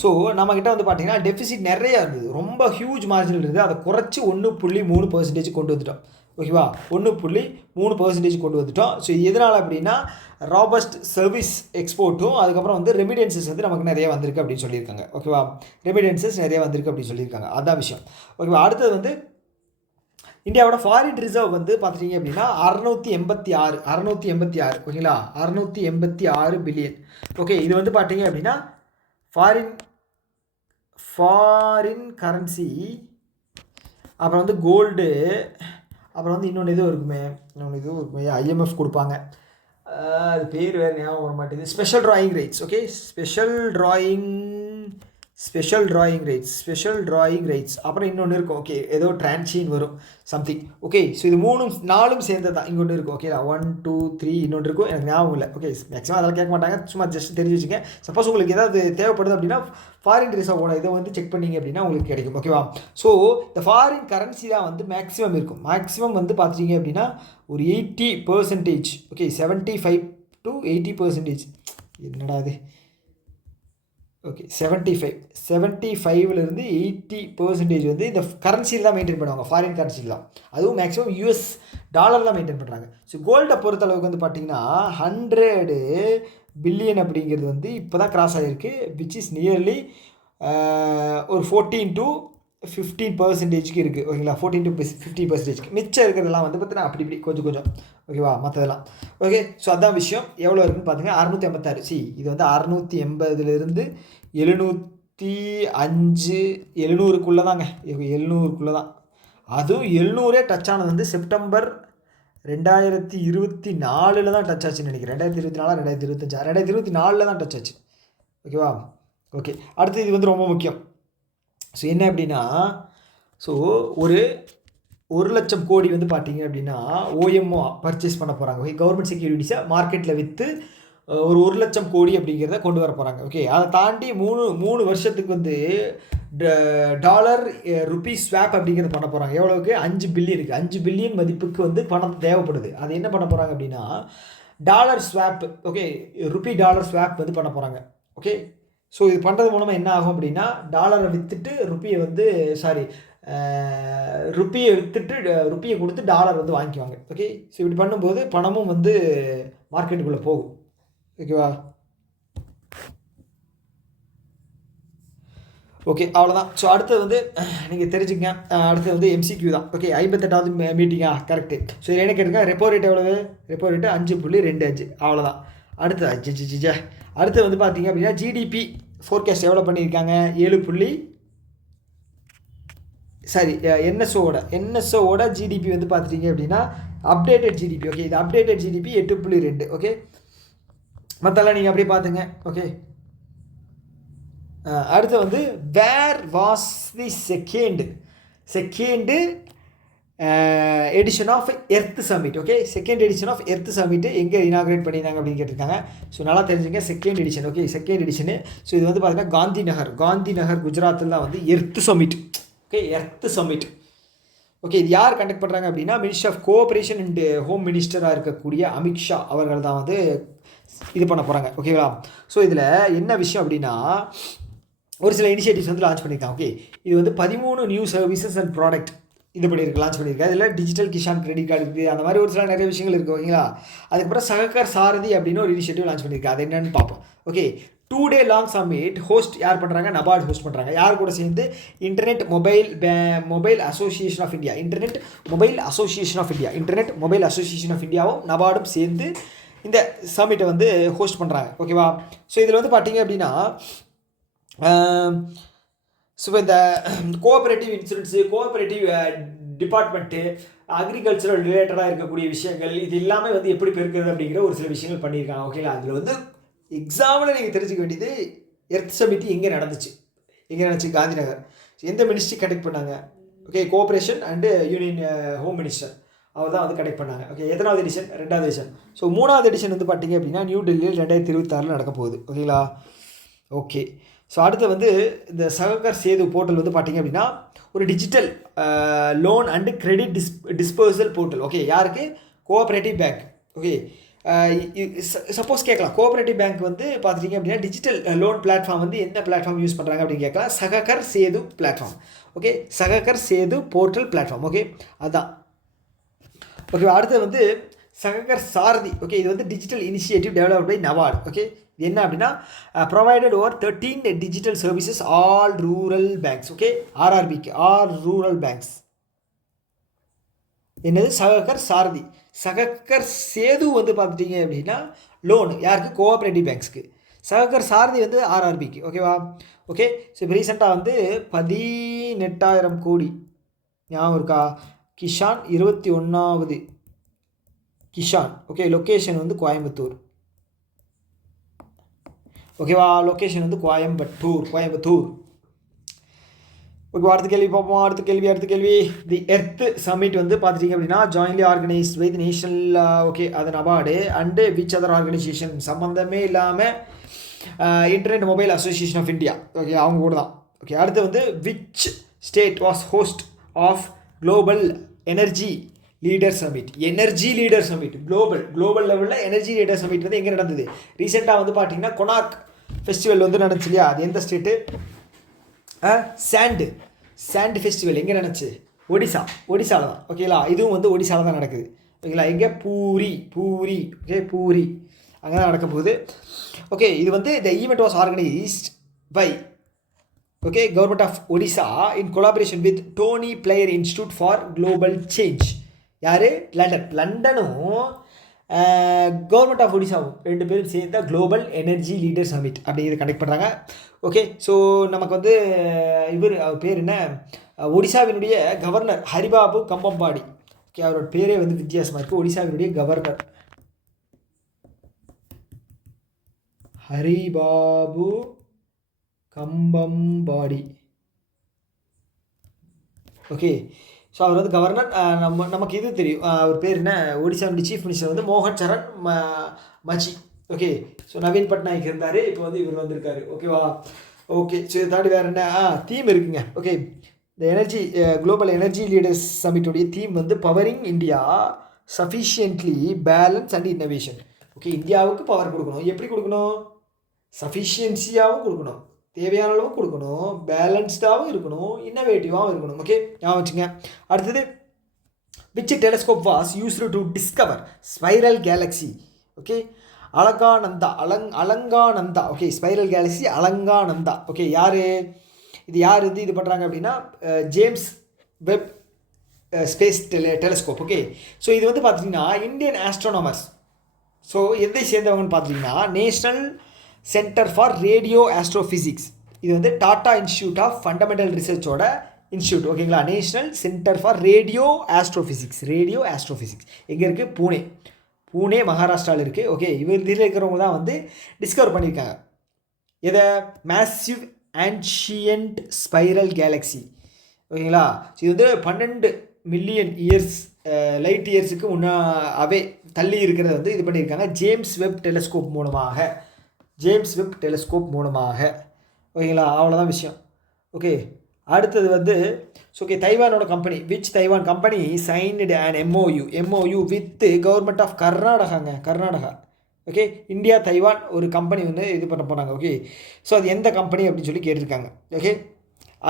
ஸோ நம்மக்கிட்ட வந்து பார்த்திங்கன்னா டெஃபிசிட் நிறையா இருந்தது, ரொம்ப ஹியூஜ் மார்ஜின் இருந்தது. அதை குறைச்சி 1.3% கொண்டு வந்துட்டோம். ஓகேவா? 1.3% கொண்டு வந்துட்டோம். ஸோ எதனால் அப்படின்னா ராபஸ்ட் சர்வீஸ் எக்ஸ்போர்ட்டும் அதுக்கப்புறம் வந்து ரெமிடென்சஸ் வந்து நமக்கு நிறைய வந்திருக்கு அப்படின்னு சொல்லியிருக்காங்க. ஓகேவா? ரெமிடென்சஸ் நிறைய வந்திருக்கு அப்படின்னு சொல்லியிருக்காங்க. அதான் விஷயம். ஓகேவா? அடுத்தது வந்து இந்தியாவோட ஃபாரின் ரிசர்வ் வந்து பார்த்துட்டிங்க அப்படின்னா 686 ஓகேங்களா? 686 பில்லியன். ஓகே, இது வந்து பார்த்தீங்க அப்படின்னா ஃபாரின் கரன்சி. அப்புறம் வந்து கோல்டு, அப்புறம் வந்து இன்னொன்று இதுவும் இருக்குமே, ஐஎம்எஃப் கொடுப்பாங்க, அது பேர் வேறு ஞாபகம் வர மாட்டேங்குது. Special drawing rights. Okay, special drawing rights. அப்புறம் இன்னொன்று இருக்கும். ஓகே, ஏதோ டிரான்ஷின் வரும் சம்திங். ஓகே, ஸோ இது 4 சேர்ந்தது தான். இங்கே ஒன்று இருக்கும். ஓகே, 1 2 3 இன்னொன்று இருக்கும், எனக்கு ஞாபகம் இல்லை. ஓகே, மேக்ஸிமம் அதெல்லாம் கேட்க மாட்டாங்க, சும்மா ஜஸ்ட் தெரிஞ்சு வச்சுங்க. சப்போஸ் உங்களுக்கு ஏதாவது தேவைப்படுது அப்படின்னா ஃபாரின் ரிசர்வோட இதை வந்து செக் பண்ணிங்க அப்படின்னா உங்களுக்கு கிடைக்கும். ஓகேவா? ஸோ இந்த ஃபாரின் கரன்சி தான் வந்து மேக்ஸிமம் இருக்கும். மேக்ஸிமம் வந்து பார்த்துட்டிங்க அப்படின்னா ஒரு 80%. Okay, 75 to 80%. என்னடா அது? ஓகே, 75லேருந்து 80% வந்து இந்த கரன்சியில் தான் மெயின்டைன் பண்ணுவாங்க, ஃபாரின் கரன்சியில் தான். அதுவும் மேக்ஸிமம் US டாலர் தான் மெயின்டைன் பண்ணுறாங்க. ஸோ கோல்டை பொறுத்தளவுக்கு வந்து பார்த்திங்கன்னா 100 பில்லியன் அப்படிங்கிறது வந்து இப்போ தான் கிராஸ் ஆகிருக்கு, விச் இஸ் நியர்லி ஒரு 14 to 15% இருக்குது. ஓகேங்களா? 14 to 15%. மிச்சம் இருக்கிறதெல்லாம் வந்து பார்த்தீங்கன்னா அப்படி இப்படி கொஞ்சம். ஓகேவா? மற்றதெல்லாம் ஓகே. ஸோ அதான் விஷயம். எவ்வளோ இருக்குன்னு பார்த்தீங்கன்னா 686. இது வந்து 680லேருந்து 705 700க்குள்ளே தாங்க, 700க்குள்ளே தான். அதுவும் 700 டச் ஆனது வந்து செப்டம்பர் 2024 தான் டச் ஆச்சுன்னு நினைக்கிறேன். 2024 2025 2024 தான் டச் ஆச்சு. ஓகேவா? ஓகே, அடுத்து இது வந்து ரொம்ப முக்கியம். ஸோ என்ன அப்படின்னா, ஸோ ஒரு 1,00,000 கோடி வந்து பார்த்தீங்க அப்படின்னா OMO பர்ச்சேஸ் பண்ண போகிறாங்க. ஓகே, கவர்மெண்ட் செக்யூரிட்டிஸை மார்க்கெட்டில் விற்று ஒரு 1,00,000 கோடி அப்படிங்கிறத கொண்டு வர போகிறாங்க. ஓகே, அதை தாண்டி 3 வருஷத்துக்கு வந்து டாலர் ருபீ ஸ்வாப் அப்படிங்கிறத பண்ண போகிறாங்க. எவ்வளோக்கு? 5 பில்லியன் இருக்குது. 5 பில்லியன் மதிப்புக்கு வந்து பணம் தேவைப்படுது. அது என்ன பண்ண போகிறாங்க அப்படின்னா dollar swap. Okay, rupee dollar swap வந்து பண்ண போகிறாங்க. ஓகே, ஸோ இது பண்ணுறது மூலமாக என்ன ஆகும் அப்படின்னா டாலரை விற்றுட்டு ருப்பியை வந்து ருப்பியை கொடுத்து டாலர் வந்து வாங்கிக்குவாங்க. ஓகே, ஸோ இப்படி பண்ணும்போது பணமும் வந்து மார்க்கெட்டுக்குள்ளே போகும். ஓகேவா? ஓகே, அவ்வளோதான். ஸோ அடுத்தது வந்து நீங்கள் தெரிஞ்சுங்க. அடுத்தது வந்து MCQ தான். ஓகே, 58வது மீட்டிங்கா? கரெக்டு. ஸோ இது என்ன கேட்டிருக்கேன்? ரெப்போ ரேட் எவ்வளவு? Repo rate 5.25. அவ்வளோதான். அடுத்து வந்து பார்த்தீங்க அப்படின்னா ஜிடிபி ஃபோர்காஸ்ட் எவ்வளோ பண்ணியிருக்காங்க? என்எஸ்ஓவோட ஜிடிபி வந்து பார்த்துட்டிங்க அப்படின்னா அப்டேட்டட் ஜிடிபி. ஓகே, இது அப்டேட்டட் ஜிடிபி 8.2. ஓகே, மற்றெல்லாம் நீங்கள் அப்படியே பார்த்துங்க. ஓகே, அடுத்து வந்து where was the second edition of earth summit. Okay, second edition of earth summit எங்கே இனாக்ரேட் பண்ணியிருந்தாங்க அப்படின்னு கேட்டிருக்காங்க. ஸோ நல்லா தெரிஞ்சுங்க, second edition. Okay, second edition. So இது வந்து பார்த்தீங்கன்னா காந்தி நகர் குஜராத்தில் தான் வந்து earth summit. Okay, earth summit. Okay, இது யார் கண்டக்ட் பண்ணுறாங்க அப்படின்னா minister of cooperation and home மினிஸ்டராக இருக்கக்கூடிய அமித்ஷா அவர்கள் தான் வந்து இது பண்ண போகிறாங்க. ஓகேவா? ஸோ இதில் என்ன விஷயம் அப்படின்னா ஒரு சில இனிஷியேட்டிவ்ஸ் வந்து லான்ச் பண்ணியிருக்காங்க. ஓகே, இது வந்து 13 நியூ சர்வீசஸ் அண்ட் ப்ராடக்ட் இது லான்ச் பண்ணியிருக்காங்க. இதில் டிஜிட்டல் கிஷான் கிரெடிட் கார்டு இருக்குது, அந்த மாதிரி ஒரு சில நிறைய விஷயங்கள் இருக்குது. ஓகேங்களா? அதுக்கப்புறம் சககார் சாரதி அப்படின்னு ஒரு இனிஷியேட்டிவ் லான்ச் பண்ணியிருக்காங்க. அது என்னென்னு பார்ப்போம். Okay, 2 day long summit host யார் பண்ணுறாங்க? நபார்டு ஹோஸ்ட் பண்ணுறாங்க. யார் கூட சேர்ந்து? இன்டர்நெட் மொபைல் அசோசியேஷன் ஆஃப் இந்தியாவும் நபார்டும் சேர்ந்து இந்த சமிட்டை வந்து ஹோஸ்ட் பண்ணுறாங்க. ஓகேவா? ஸோ இதில் வந்து பார்த்தீங்க அப்படின்னா ஸோ இந்த cooperative insurance, cooperative department, agricultural ரிலேட்டடாக இருக்கக்கூடிய விஷயங்கள், இது எல்லாமே வந்து எப்படி பெருக்கிறது அப்படிங்கிற ஒரு சில விஷயங்கள் பண்ணியிருக்காங்க. ஓகேங்களா? அதில் வந்து எக்ஸாம்பிள் நீங்கள் தெரிஞ்சுக்க வேண்டியது எர்த் சமிட் எங்கே நடந்துச்சு? காந்தி நகர். எந்த மினிஸ்ட்ரி கண்டக்ட் பண்ணாங்க? Okay, cooperation and union home minister அவர் தான் வந்து கண்டக்ட் பண்ணாங்க. ஓகே, எத்தனாவது எடிஷன்? 2வது எடிஷன். ஸோ 3வது எடிஷன் வந்து பார்த்தீங்க அப்படின்னா நியூ டெல்லியில் 2026 நடக்க போகுது. ஓகேங்களா? ஓகே, ஸோ அடுத்து வந்து இந்த சககார் சேது போர்ட்டல் வந்து பார்த்தீங்க அப்படின்னா ஒரு digital loan and credit disbursal portal. Okay, யாருக்கு? Cooperative bank. ஓகே, சப்போஸ் கேட்கலாம் கோஆப்ரேட்டிவ் பேங்க் வந்து பார்த்துட்டிங்க அப்படின்னா டிஜிட்டல் லோன் பிளாட்ஃபார்ம் வந்து என்ன பிளாட்ஃபார்ம் யூஸ் பண்ணுறாங்க அப்படின்னு கேட்கலாம். Sahakar Setu platform. Okay, Sahakar Setu portal platform. Okay, அதுதான். ஓகே, அடுத்து வந்து சககர் சாரதி. ஓகே, இது வந்து digital initiative developed by NABARD. Okay, இது என்ன அப்படின்னா provided over 13 digital services all rural banks. Okay, ஆர்ஆர்பிக்கு ஆர் ரூரல் பேங்க்ஸ். என்னது சககர் சாரதி. சககர் சேது வந்து பார்த்துட்டிங்க அப்படின்னா லோன் யாருக்கு? கோஆப்ரேட்டிவ் பேங்க்ஸ்க்கு. சககர் சாரதி வந்து ஆர்ஆர்பிக்கு. ஓகேவா? ஓகே, ஸோ இப்போ ரீசெண்டாக வந்து 18,000 கோடி ஞாபகம் இருக்கா? கிஷான் 21வது கிஷான். ஓகே, லொக்கேஷன் வந்து கோயம்புத்தூர். ஓகேவா? லொக்கேஷன் வந்து கோயம்புத்தூர். ஓகே, அடுத்த கேள்வி பார்ப்போம். அடுத்த கேள்வி தி எர்த் சமிட் வந்து பார்த்துட்டிங்க அப்படின்னா jointly organised by the national okay அதன் award and which other organisation சம்மந்தமே இல்லாமல் Internet Mobile Association of India. Okay, அவங்க கூட தான். ஓகே, அடுத்து வந்து which state was host of global energy leader summit. Global லெவலில் எனர்ஜி லீடர் சமிட் வந்து எங்கே நடந்தது? ரீசெண்டாக வந்து பார்த்தீங்கன்னா கொனார்க் ஃபெஸ்டிவல் வந்து நடந்துச்சு இல்லையா? அது எந்த ஸ்டேட்டு? சாண்டு ஃபெஸ்டிவல் எங்கே நடந்துச்சு? ஒடிசாவில் தான். ஓகேங்களா? இதுவும் வந்து ஒடிசாவில் தான் நடக்குது. ஓகேங்களா? எங்கே? பூரி. ஓகே, பூரி அங்கே தான் நடக்க போகுது. ஓகே, இது வந்து the event was organised by okay government of Odisha in collaboration with Tony Blair institute for global change. யார்? லண்டனும் கவர்மெண்ட் ஆஃப் ஒடிசாவும் 2 பேரும் சேர்ந்த குளோபல் எனர்ஜி லீடர் சமிட் அப்படிங்கிறத கண்டக்ட் பண்ணுறாங்க. ஓகே, ஸோ நமக்கு வந்து அவர் பேர் என்ன? ஒடிசாவினுடைய கவர்னர் ஹரிபாபு கம்பம்பாடி. ஓகே, அவரோட பேரே வந்து வித்தியாசமாக இருக்குது. ஒடிசாவினுடைய governor Haribabu Kambhampati. Okay, so அவர் வந்து கவர்னர். நமக்கு இது தெரியும், அவர் பேர் என்ன? ஒடிசாவுடைய சீஃப் மினிஸ்டர் வந்து மோகன் சரண் மச்சி. ஓகே, ஸோ நவீன் பட்நாயக் இருந்தார், இப்போ வந்து இவர் வந்திருக்காரு. ஓகேவா? ஓகே, ஸோ இதை தாண்டி வேறு என்ன தீம் இருக்குங்க? ஓகே, இந்த எனர்ஜி குளோபல் எனர்ஜி லீடர்ஸ் சமிட்டுடைய தீம் வந்து powering India sufficiently balance and innovation. Okay, இந்தியாவுக்கு பவர் கொடுக்கணும். எப்படி கொடுக்கணும்? சஃபிஷியன்சியாகவும் கொடுக்கணும், தேவையான அளவு கொடுக்கணும், பேலன்ஸ்டாகவும் இருக்கணும், இன்னோவேட்டிவாகவும் இருக்கணும். ஓகே, ஞாபகம் வச்சுங்க. அடுத்தது which telescope was used to discover spiral galaxy. Okay, Alaknanda. Okay, spiral galaxy Alaknanda. Okay, யார் இது பண்ணுறாங்க அப்படின்னா James Webb Space Telescope. Okay, so இது வந்து பார்த்தீங்கன்னா இந்தியன் ஆஸ்ட்ரோனமர்ஸ். ஸோ எதை சேர்ந்தவங்கன்னு பார்த்தீங்கன்னா National Centre for Radio Astrophysics. இது வந்து டாடா இன்ஸ்டியூட் ஆஃப் ஃபண்டமெண்டல் ரிசர்ச்சோட இன்ஸ்டியூட். ஓகேங்களா? National Centre for Radio Astrophysics எங்கே இருக்குது? பூனே மகாராஷ்டிராவில் இருக்குது. ஓகே, இதில் இருக்கிறவங்க தான் வந்து டிஸ்கவர் பண்ணியிருக்காங்க இதை மேசிவ் ஆன்ஷியன்ட் ஸ்பைரல் கேலக்ஸி. ஓகேங்களா? இது வந்து 12 மில்லியன் இயர்ஸ் லைட் இயர்ஸுக்கு முன்னாவே தள்ளி இருக்கிறத வந்து இது பண்ணியிருக்காங்க ஜேம்ஸ் வெப் டெலஸ்கோப் மூலமாக. ஓகேங்களா? அவ்வளோதான் விஷயம். ஓகே, அடுத்தது வந்து ஓகே தைவானோட company Taiwan company signed and MoU with government of Karnataka. Okay, India Taiwan ஒரு கம்பெனி வந்து இது பண்ண போனாங்க. ஓகே, ஸோ அது எந்த கம்பெனி அப்படின்னு சொல்லி கேட்டிருக்காங்க. ஓகே,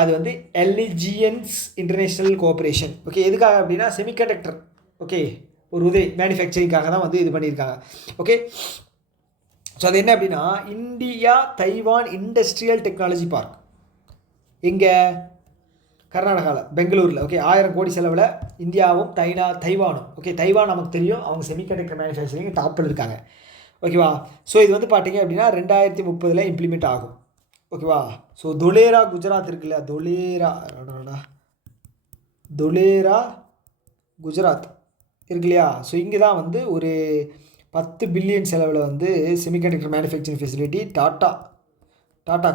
அது வந்து எல்ஜிஎன்ஸ் இன்டர்நேஷ்னல் கோஆப்ரேஷன். ஓகே, எதுக்காக அப்படின்னா செமிகண்டக்டர். ஓகே, ஒரு மேனுஃபேக்சரிங்காக தான் வந்து இது பண்ணியிருக்காங்க. ஓகே, ஸோ அது என்ன அப்படின்னா India Taiwan industrial technology park. இங்கே கர்நாடகாவில் பெங்களூரில். ஓகே, 1000 கோடி செலவில் இந்தியாவும் தைவானும். ஓகே, தைவான் நமக்கு தெரியும், அவங்க செமிகண்டக்டர் மேனுஃபேக்சரிங் டாப்பில் இருக்காங்க. ஓகேவா? ஸோ இது வந்து பார்த்தீங்க அப்படின்னா 2030 இம்ப்ளிமெண்ட் ஆகும். ஓகேவா? ஸோ தொலேரா குஜராத் இருக்குல்ல, தொலேரா குஜராத் இருக்கு இல்லையா? ஸோ இங்கே தான் வந்து ஒரு 10 பில்லியன் செலவில் வந்து செமிகண்டக்டர் மேனுஃபேக்சரிங் ஃபெசிலிட்டி டாட்டா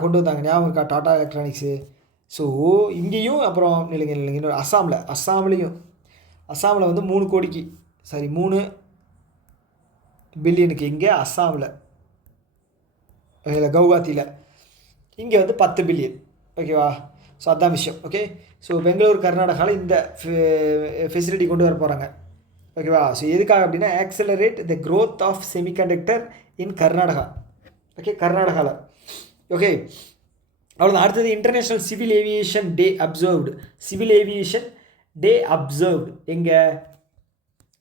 கொண்டு வந்தாங்க. ஞாபகம் இருக்கா? Tata electronics. ஸோ இங்கேயும் அப்புறம் இல்லைங்க இன்னொரு அஸ்ஸாமில் வந்து 3 பில்லியனுக்கு இங்கே அஸ்ஸாமில் கவுஹாத்தியில், இங்கே வந்து 10 பில்லியன். ஓகேவா? ஸோ அதுதான் விஷயம். ஓகே, ஸோ பெங்களூர் கர்நாடகாவில் இந்த ஃபெசிலிட்டி கொண்டு வர போகிறாங்க. ஓகேவா. ஸோ எதுக்காக அப்படின்னா accelerate the growth of semiconductor in Karnataka. Okay, கர்நாடகாவில். ஓகே, அவ்வளோதான். அடுத்தது international civil aviation day observed. Civil aviation day observed எங்கே,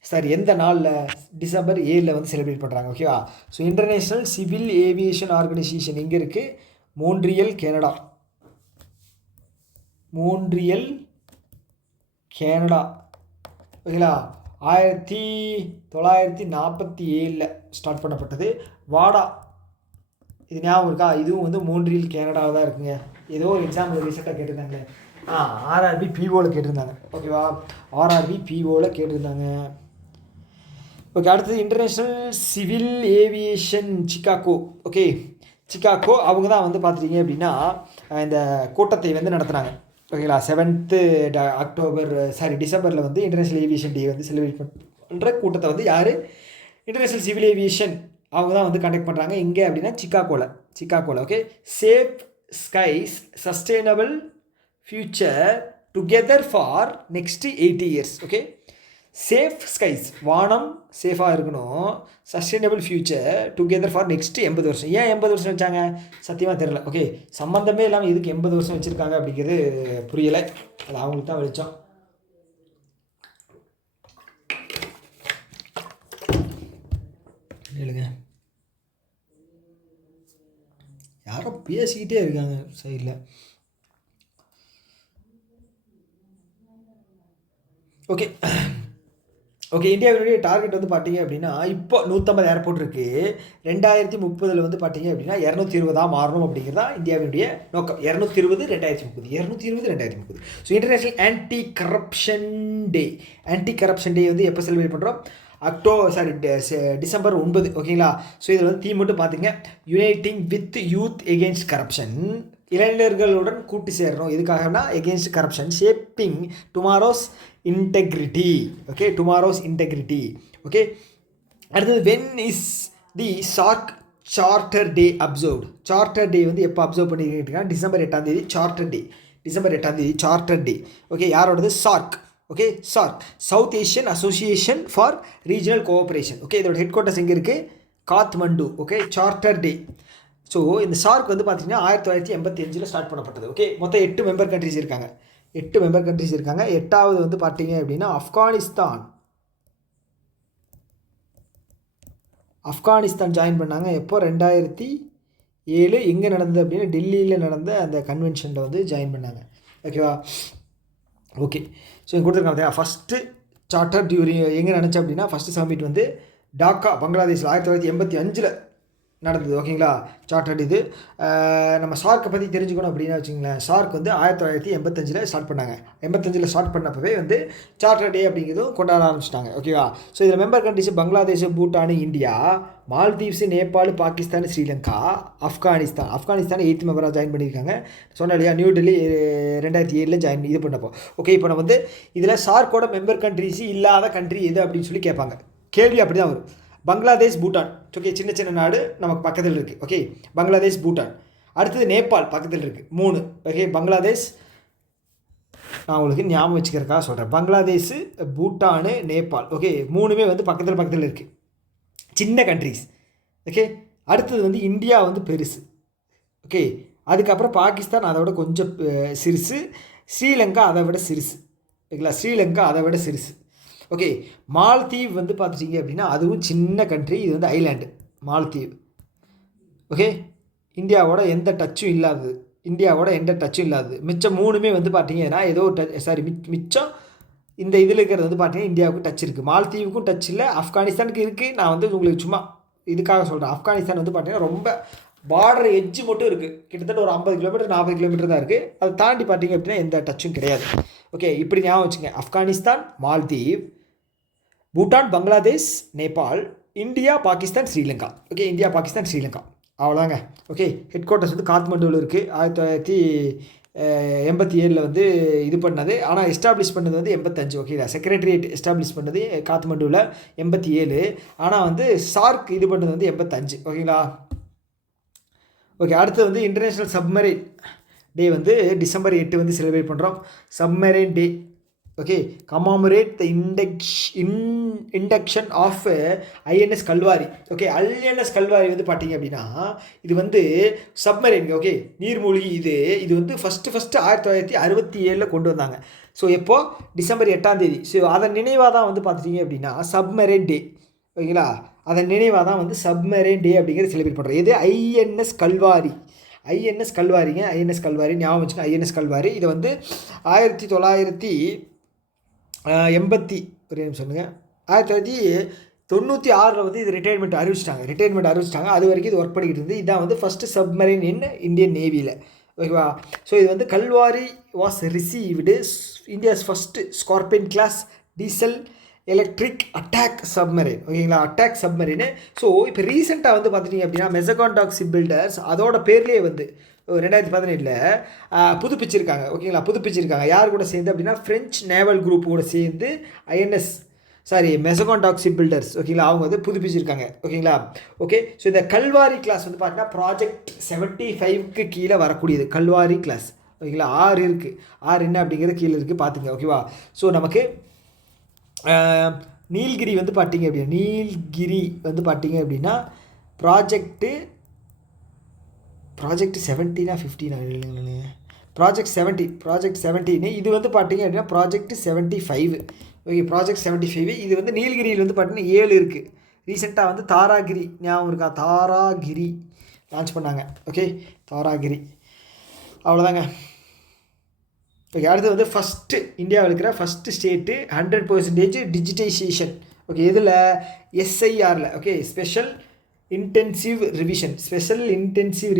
சாரி எந்த நாளில், டிசம்பர் 7 வந்து செலிப்ரேட் பண்ணுறாங்க. ஓகேவா. So international civil aviation organisation எங்கே இருக்குது, மோன்ட்ரியல், கனடா. Montreal, Canada. ஓகேங்களா. 1947 ஸ்டார்ட் பண்ணப்பட்டது. வாடா, இது ஞாபகம் இருக்கா, இதுவும் வந்து மோன்ட்ரியல், கனடாவில் தான் இருக்குங்க. ஏதோ ஒரு எக்ஸாம்பிள் ரீசெண்டாக கேட்டிருந்தாங்களே, ஆர்ஆர்பி பிஓவில் கேட்டிருந்தாங்க. ஓகேவா, ஆர்ஆர்பி பிஓவில் கேட்டிருந்தாங்க. ஓகே, அடுத்தது international civil aviation Chicago. Okay, Chicago அவங்க தான் வந்து பார்த்துட்டிங்க அப்படின்னா இந்த கூட்டத்தை வந்து நடத்துனாங்க. ஓகேங்களா. 7th அக்டோபர், சாரி டிசம்பரில் வந்து இன்டர்நேஷ்னல் ஏவியேஷன் டே வந்து செலிப்ரேட் பண்ணுற கூட்டத்தை வந்து யார், இன்டர்நேஷ்னல் சிவில் ஏவியேஷன் அவங்க தான் வந்து கண்டக்ட் பண்ணுறாங்க. எங்கே அப்படின்னா சிகாகோவில். Okay, safe skies sustainable future together for next 80 years. Okay, safe skies, வானம் சேஃபாக இருக்கணும், sustainable future together for next 80 வருஷம். ஏன் 80 வருஷம் வச்சாங்க சத்தியமாக தெரில. ஓகே, சம்மந்தமே இல்லாமல் இதுக்கு 80 வருஷம் வச்சுருக்காங்க அப்படிங்கிறது புரியலை. அது அவங்களுக்கு தான் வெளிச்சம். இல்லைங்க, யாரோ பேசிக்கிட்டே இருக்காங்க சைடில். ஓகே ஓகே, இந்தியாவினுடைய டார்கெட் வந்து பார்த்தீங்க அப்படின்னா இப்போ 150 ஏர்போர்ட் இருக்குது. 2030 வந்து பார்த்தீங்க அப்படின்னா 220 மாறணும் அப்படிங்கிறதா இந்தியாவினுடைய நோக்கம். 220 2030. ஸோ இன்டர்நேஷ்னல் ஆன்டி கரப்ஷன் டே வந்து எப்போ செலிப்ரேட் பண்ணுறோம், டிசம்பர் 9. ஓகேங்களா. ஸோ இதில் வந்து தீம் மட்டும் பார்த்தீங்க, uniting with youth against corruption, இளைஞர்களுடன் கூட்டு சேரணும். எதுக்காகனா against corruption, shaping tomorrow's integrity. Okay, tomorrow's integrity. Okay, அடுத்தது when is the SAARC charter day observed. Charter day வந்து எப்போ அப்சர்வ் பண்ணிக்கிட்டீங்கன்னா டிசம்பர் 8 சார்ட்டர் டே. ஓகே, யாரோடது, SAARC. Okay, SAARC, South Asian Association for Regional Cooperation. Okay, இதோட headquarters எங்கே இருக்குது, Kathmandu. Okay, charter day. So இந்த SAARC வந்து பார்த்திங்கன்னா 1985 ஸ்டார்ட் பண்ணப்பட்டது. ஓகே, மொத்தம் 8 மெம்பர் கண்ட்ரிஸ் இருக்காங்க. 8வது வந்து பார்த்தீங்க அப்படின்னா ஆப்கானிஸ்தான் ஜாயின் பண்ணாங்க. எப்போ, 2007 எங்கே நடந்தது அப்படின்னா டெல்லியில் நடந்த அந்த கன்வென்ஷனில் வந்து ஜாயின் பண்ணாங்க. ஓகேவா. ஓகே, ஸோ இங்கே கொடுத்துருக்காங்க. ஃபஸ்ட்டு சார்ட்டர் டியூரிங் எங்கே நினச்சேன் அப்படின்னா ஃபஸ்ட்டு சமிட் வந்து டாக்கா, பங்களாதேஷில் 1985 நடந்தது. ஓகேங்களா, சார்ட்டர்ட் இது. நம்ம சார்க்கை பற்றி தெரிஞ்சுக்கணும் அப்படின்னா வச்சுங்களேன், சார்க் வந்து 1985 ஸ்டார்ட் பண்ணாங்க. 85 ஸ்டார்ட் பண்ணப்பவே வந்து சார்ட்டர் டே அப்படிங்கிறதும் கொண்டாட ஆரம்பிச்சிட்டாங்க. ஓகேவா. ஸோ இதில் member countries Bangladesh, Bhutan, India, Maldives, Nepal, Pakistan, Sri Lanka, Afghanistan 8th மெம்பராக ஜாயின் பண்ணியிருக்காங்க. சொன்ன இல்லையா, நியூ டெல்லி 2007 இது பண்ணப்போ. ஓகே, இப்போ நம்ம வந்து இதில் சார்க்கோட மெம்பர் கண்ட்ரிஸ் இல்லாத கண்ட்ரி எது அப்படின்னு சொல்லி கேட்பாங்க. கேள்வி அப்படி தான் வரும். பங்களாதேஷ், பூட்டான். ஓகே, சின்ன நாடு நமக்கு பக்கத்தில் இருக்குது. ஓகே, பங்களாதேஷ், பூட்டான். அடுத்தது நேபாள் பக்கத்தில் இருக்குது, 3. ஓகே, பங்களாதேஷ், நான் உங்களுக்கு ஞாபகம் வச்சுக்கிறதுக்காக சொல்கிறேன், பங்களாதேஷ், பூட்டானு, நேபாள். ஓகே, 3மே வந்து பக்கத்தில் இருக்குது, சின்ன கண்ட்ரிஸ். ஓகே, அடுத்தது வந்து இந்தியா வந்து பெருசு. ஓகே, அதுக்கப்புறம் பாகிஸ்தான் அதோட கொஞ்சம் சிறுசு, ஸ்ரீலங்கா அதை விட சிறுசு. ஓகேங்களா, ஓகே, மால்தீவ் வந்து பார்த்துட்டிங்க அப்படின்னா அதுவும் சின்ன கண்ட்ரி. இது வந்து ஐலாண்டு மால்தீவ். ஓகே, இந்தியாவோட எந்த டச்சும் இல்லாதது. மிச்சம் 3மே வந்து பார்த்தீங்கன்னா ஏதோ மிச்சம் இந்த இதில் இருக்கிறது வந்து பார்த்தீங்கன்னா இந்தியாவுக்கு டச் இருக்குது, மால்தீவுக்கும் டச் இல்லை, ஆப்கானிஸ்தானுக்கு இருக்குது. நான் வந்து உங்களுக்கு சும்மா இதுக்காக சொல்கிறேன். ஆப்கானிஸ்தான் வந்து பார்த்தீங்கன்னா ரொம்ப பார்டர் எட்ஜு மட்டும் இருக்குது, கிட்டத்தட்ட ஒரு 50 கிலோமீட்டர் 40 கிலோமீட்டர் தான் இருக்குது. அதை தாண்டி பார்த்தீங்க அப்படின்னா எந்த டச்சும் கிடையாது. ஓகே, இப்படி ஞாபகம் வச்சுங்க, Afghanistan, Maldive, Bhutan, Bangladesh, Nepal, India, Pakistan, Sri Lanka. Okay, India, Pakistan, Sri Lanka, அவ்வளோதாங்க. ஓகே, ஹெட் குவார்ட்டர்ஸ் வந்து காத்மண்டுவில் இருக்குது. 1987 வந்து இது பண்ணது, ஆனால் எஸ்டாப்ளிஷ் பண்ணது வந்து 85. ஓகேங்களா, செக்ரட்டரியேட் எஸ்டாப்ளிஷ் பண்ணது காத்மண்டுவில் 87, ஆனால் வந்து சார்க் இது பண்ணது வந்து 85. ஓகேங்களா. ஓகே, அடுத்து வந்து இன்டர்நேஷ்னல் சப்மரைன் டே வந்து டிசம்பர் 8 வந்து செலிப்ரேட் பண்ணுறோம். Submarine day. Okay, commemorate the induction of INS Kalvari. Okay, INS Kalvari வந்து பார்த்தீங்க அப்படின்னா இது வந்து சப்மரைன். ஓகே, நீர்மூழ்கி. இது வந்து ஃபஸ்ட்டு 1967 கொண்டு வந்தாங்க. ஸோ எப்போது December 8. ஸோ அதன் நினைவாக தான் வந்து பார்த்துட்டிங்க அப்படின்னா சப்மரைன் டே. ஓகேங்களா, அதன் நினைவாக தான் வந்து சப்மரைன் டே அப்படிங்கிறது செலிப்ரேட் பண்ணுறோம். இது ஐஎன்எஸ் கல்வாரி. ஐஎன்எஸ் கல்வாரிங்க, ஐஎன்எஸ் கல்வாரி ஞாபகம் வச்சுங்க. ஐஎன்எஸ் கல்வாரி இதை வந்து 1980 ஒரு நிமிஷம் சொல்லுங்க 1996 வந்து இது ரிட்டையர்மெண்ட் அறிவிச்சிட்டாங்க. அது வரைக்கும் இது ஒர்க் பண்ணிக்கிட்டு இருந்து. இதான் வந்து ஃபஸ்ட்டு சப்மரைன் இன் இந்தியன் நேவியில். ஓகேவா. ஸோ இது வந்து Kalvari was received India's first Scorpene class diesel electric attack submarine. ஓகேங்களா, அட்டாக் சப்மரைனு. ஸோ இப்போ ரீசெண்டாக வந்து பார்த்துட்டிங்க அப்படின்னா மெசகான்டாக் ஷிப் பில்டர்ஸ் அதோட பேர்லேயே வந்து 2017 புதுப்பிச்சிருக்காங்க. ஓகேங்களா, புதுப்பிச்சிருக்காங்க. யார் கூட சேர்ந்து அப்படின்னா ஃப்ரெஞ்ச் நேவல் குரூப் கூட சேர்ந்து மெசகான்டாக் ஷிப் பில்டர்ஸ். ஓகேங்களா, அவங்க வந்து புதுப்பிச்சிருக்காங்க. ஓகேங்களா. ஓகே, ஸோ இந்த கல்வாரி கிளாஸ் வந்து பார்த்தீங்கன்னா ப்ராஜெக்ட் 75க்கு கீழே வரக்கூடியது கல்வாரி கிளாஸ். ஓகேங்களா, 6 இருக்குது. 6 என்ன அப்படிங்கிறது கீழே இருக்குது பார்த்துங்க. ஓகேவா. ஸோ நமக்கு நீலகிரி வந்து பார்த்தீங்க அப்படின்னா ப்ராஜெக்ட் 17 15 ப்ராஜெக்ட் 17 இது வந்து பார்த்தீங்க அப்படின்னா ப்ராஜெக்ட் 75. ஓகே, ப்ராஜெக்ட் 75 இது வந்து நீலகிரியில் வந்து பார்த்தீங்கன்னா 7 இருக்குது. ரீசெண்டாக வந்து தாராகிரி ஞாபகம் இருக்கா, தாராகிரி லான்ச் பண்ணாங்க. ஓகே, தாராகிரி அவ்வளோதாங்க. ஓகே, அடுத்து வந்து ஃபஸ்ட்டு இந்தியாவில் இருக்கிற ஃபஸ்ட்டு ஸ்டேட்டு 100% டிஜிட்டைசேஷன். ஓகே, இதில் SIRல ஓகே ஸ்பெஷல் இன்டென்சிவ்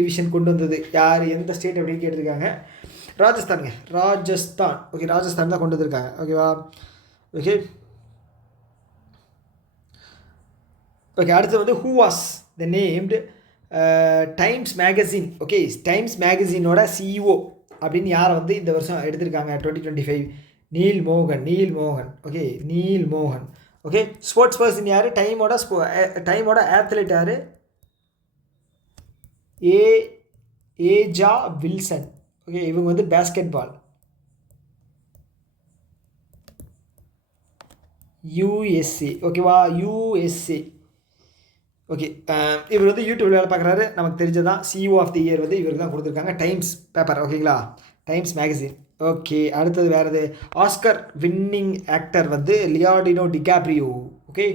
ரிவிஷன் கொண்டு வந்தது யார், எந்த ஸ்டேட் அப்படின்னு கேட்டிருக்காங்க. ராஜஸ்தானுங்க, ராஜஸ்தான். ஓகே, ராஜஸ்தான் தான் கொண்டு வந்திருக்காங்க. ஓகேவா. ஓகே, அடுத்து வந்து who was the named Times magazine. Okay, Times மேகசினோட CEO அப்படின்னு யாரை வந்து இந்த வருஷம் எடுத்திருக்காங்க 2025? நீல் மோகன். ஓகே, நீல் மோகன். ஓகே, ஸ்போர்ட்ஸ் பர்சன் யார், டைமோட ஆத்லெட் யார், ஏஜா வில்சன். ஓகே, இவங்க வந்து பேஸ்கெட் பால் USA. ஓகேவா, USA. ஓகே, இவர் வந்து யூடியூப்ல வேலை பார்க்குறாரு, நமக்கு தெரிஞ்சதான். CEO ஆஃப் தி இயர் வந்து இவருக்கு தான் கொடுத்துருக்காங்க, டைம்ஸ் பேப்பர். ஓகேங்களா, டைம்ஸ் மேகசின். ஓகே, அடுத்தது வேறு ஆஸ்கர் வின்னிங் ஆக்டர் வந்து Leonardo DiCaprio. Okay,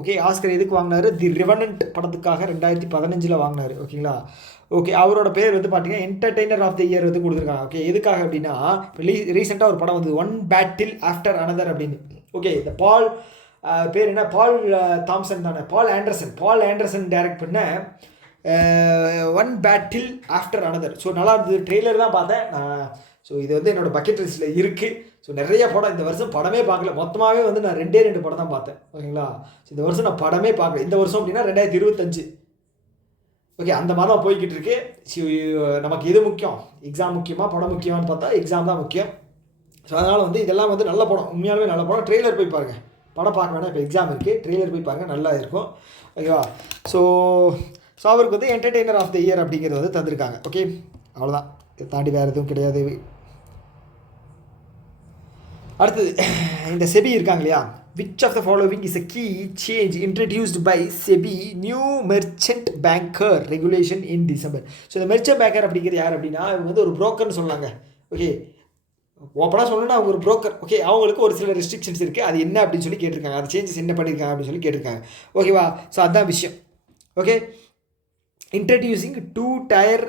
okay, Oscar எதுக்கு வாங்கினார்? தி ரெவனன்ட் படத்துக்காக 2015 வாங்கினார். ஓகேங்களா. ஓகே, அவரோட பேர் வந்து பார்த்தீங்கன்னா என்டர்டெய்னர் ஆஃப் தி இயர் வந்து கொடுத்துருக்காங்க. ஓகே, எதுக்காக அப்படின்னா ரீசெண்டாக ஒரு படம் வந்து ஒன் பேட்டில் ஆஃப்டர் அனதர் அப்படின்னு. ஓகே, இந்த பேர் என்ன, பால் தாம்சன் தானே, பால் ஆண்டர்சன் டைரக்ட் பண்ண one battle after another. So நல்லா இருந்தது. ட்ரெய்லர் தான் பார்த்தேன். ஸோ இது வந்து என்னோடய பக்கெட் லிஸ்ட்டில் இருக்குது. ஸோ நிறைய படம் இந்த வருஷம் படமே பார்க்கல. மொத்தமாகவே வந்து நான் 2 படம் தான் பார்த்தேன். ஓகேங்களா. ஸோ இந்த வருஷம் நான் படமே பார்க்கல. இந்த வருஷம் அப்படின்னா 2025. ஓகே, அந்த மாதம் போய்கிட்டு இருக்கு. நமக்கு எது முக்கியம், எக்ஸாம் முக்கியமாக படம் முக்கியமானு பார்த்தா எக்ஸாம் தான் முக்கியம். ஸோ அதனால் வந்து இதெல்லாம் வந்து நல்ல படம், உண்மையாலுமே நல்ல படம். ட்ரெய்லர் போய் பாருங்கள், படம் பார்க்க வேணாம், இப்போ எக்ஸாம் இருக்குது. ட்ரெய்லர் போய் பாருங்கள், நல்லா இருக்கும். ஓகேவா. ஸோ அவருக்கு வந்து என்டர்டெய்னர் ஆஃப் த இயர் அப்படிங்கிறது வந்து தந்திருக்காங்க. ஓகே, அவ்வளோதான், இதை தாண்டி வேறு எதுவும் கிடையாது. அடுத்தது இந்த செபி இருக்காங்க இல்லையா, which of the following is a key change introduced by SEBI new merchant banker regulation in December? So இந்த மெர்ச்சன்ட் பேங்கர் அப்படிங்கிறது யார் அப்படின்னா இவங்க வந்து ஒரு புரோக்கர்னு சொன்னாங்க. ஓகே, ஓப்பனாக சொல்லணும்னா அவங்க ஒரு புரோக்கர். ஓகே, அவங்களுக்கு ஒரு சில ரெஸ்ட்ரிக்ஷன்ஸ் இருக்குது. அது என்ன அப்படின்னு சொல்லி கேட்டிருக்காங்க, அது சேஞ்சஸ் என்ன பண்ணியிருக்காங்க அப்படின்னு சொல்லி கேட்டிருக்காங்க. ஓகேவா. ஸோ அதுதான் விஷயம். Okay, introducing 2-tier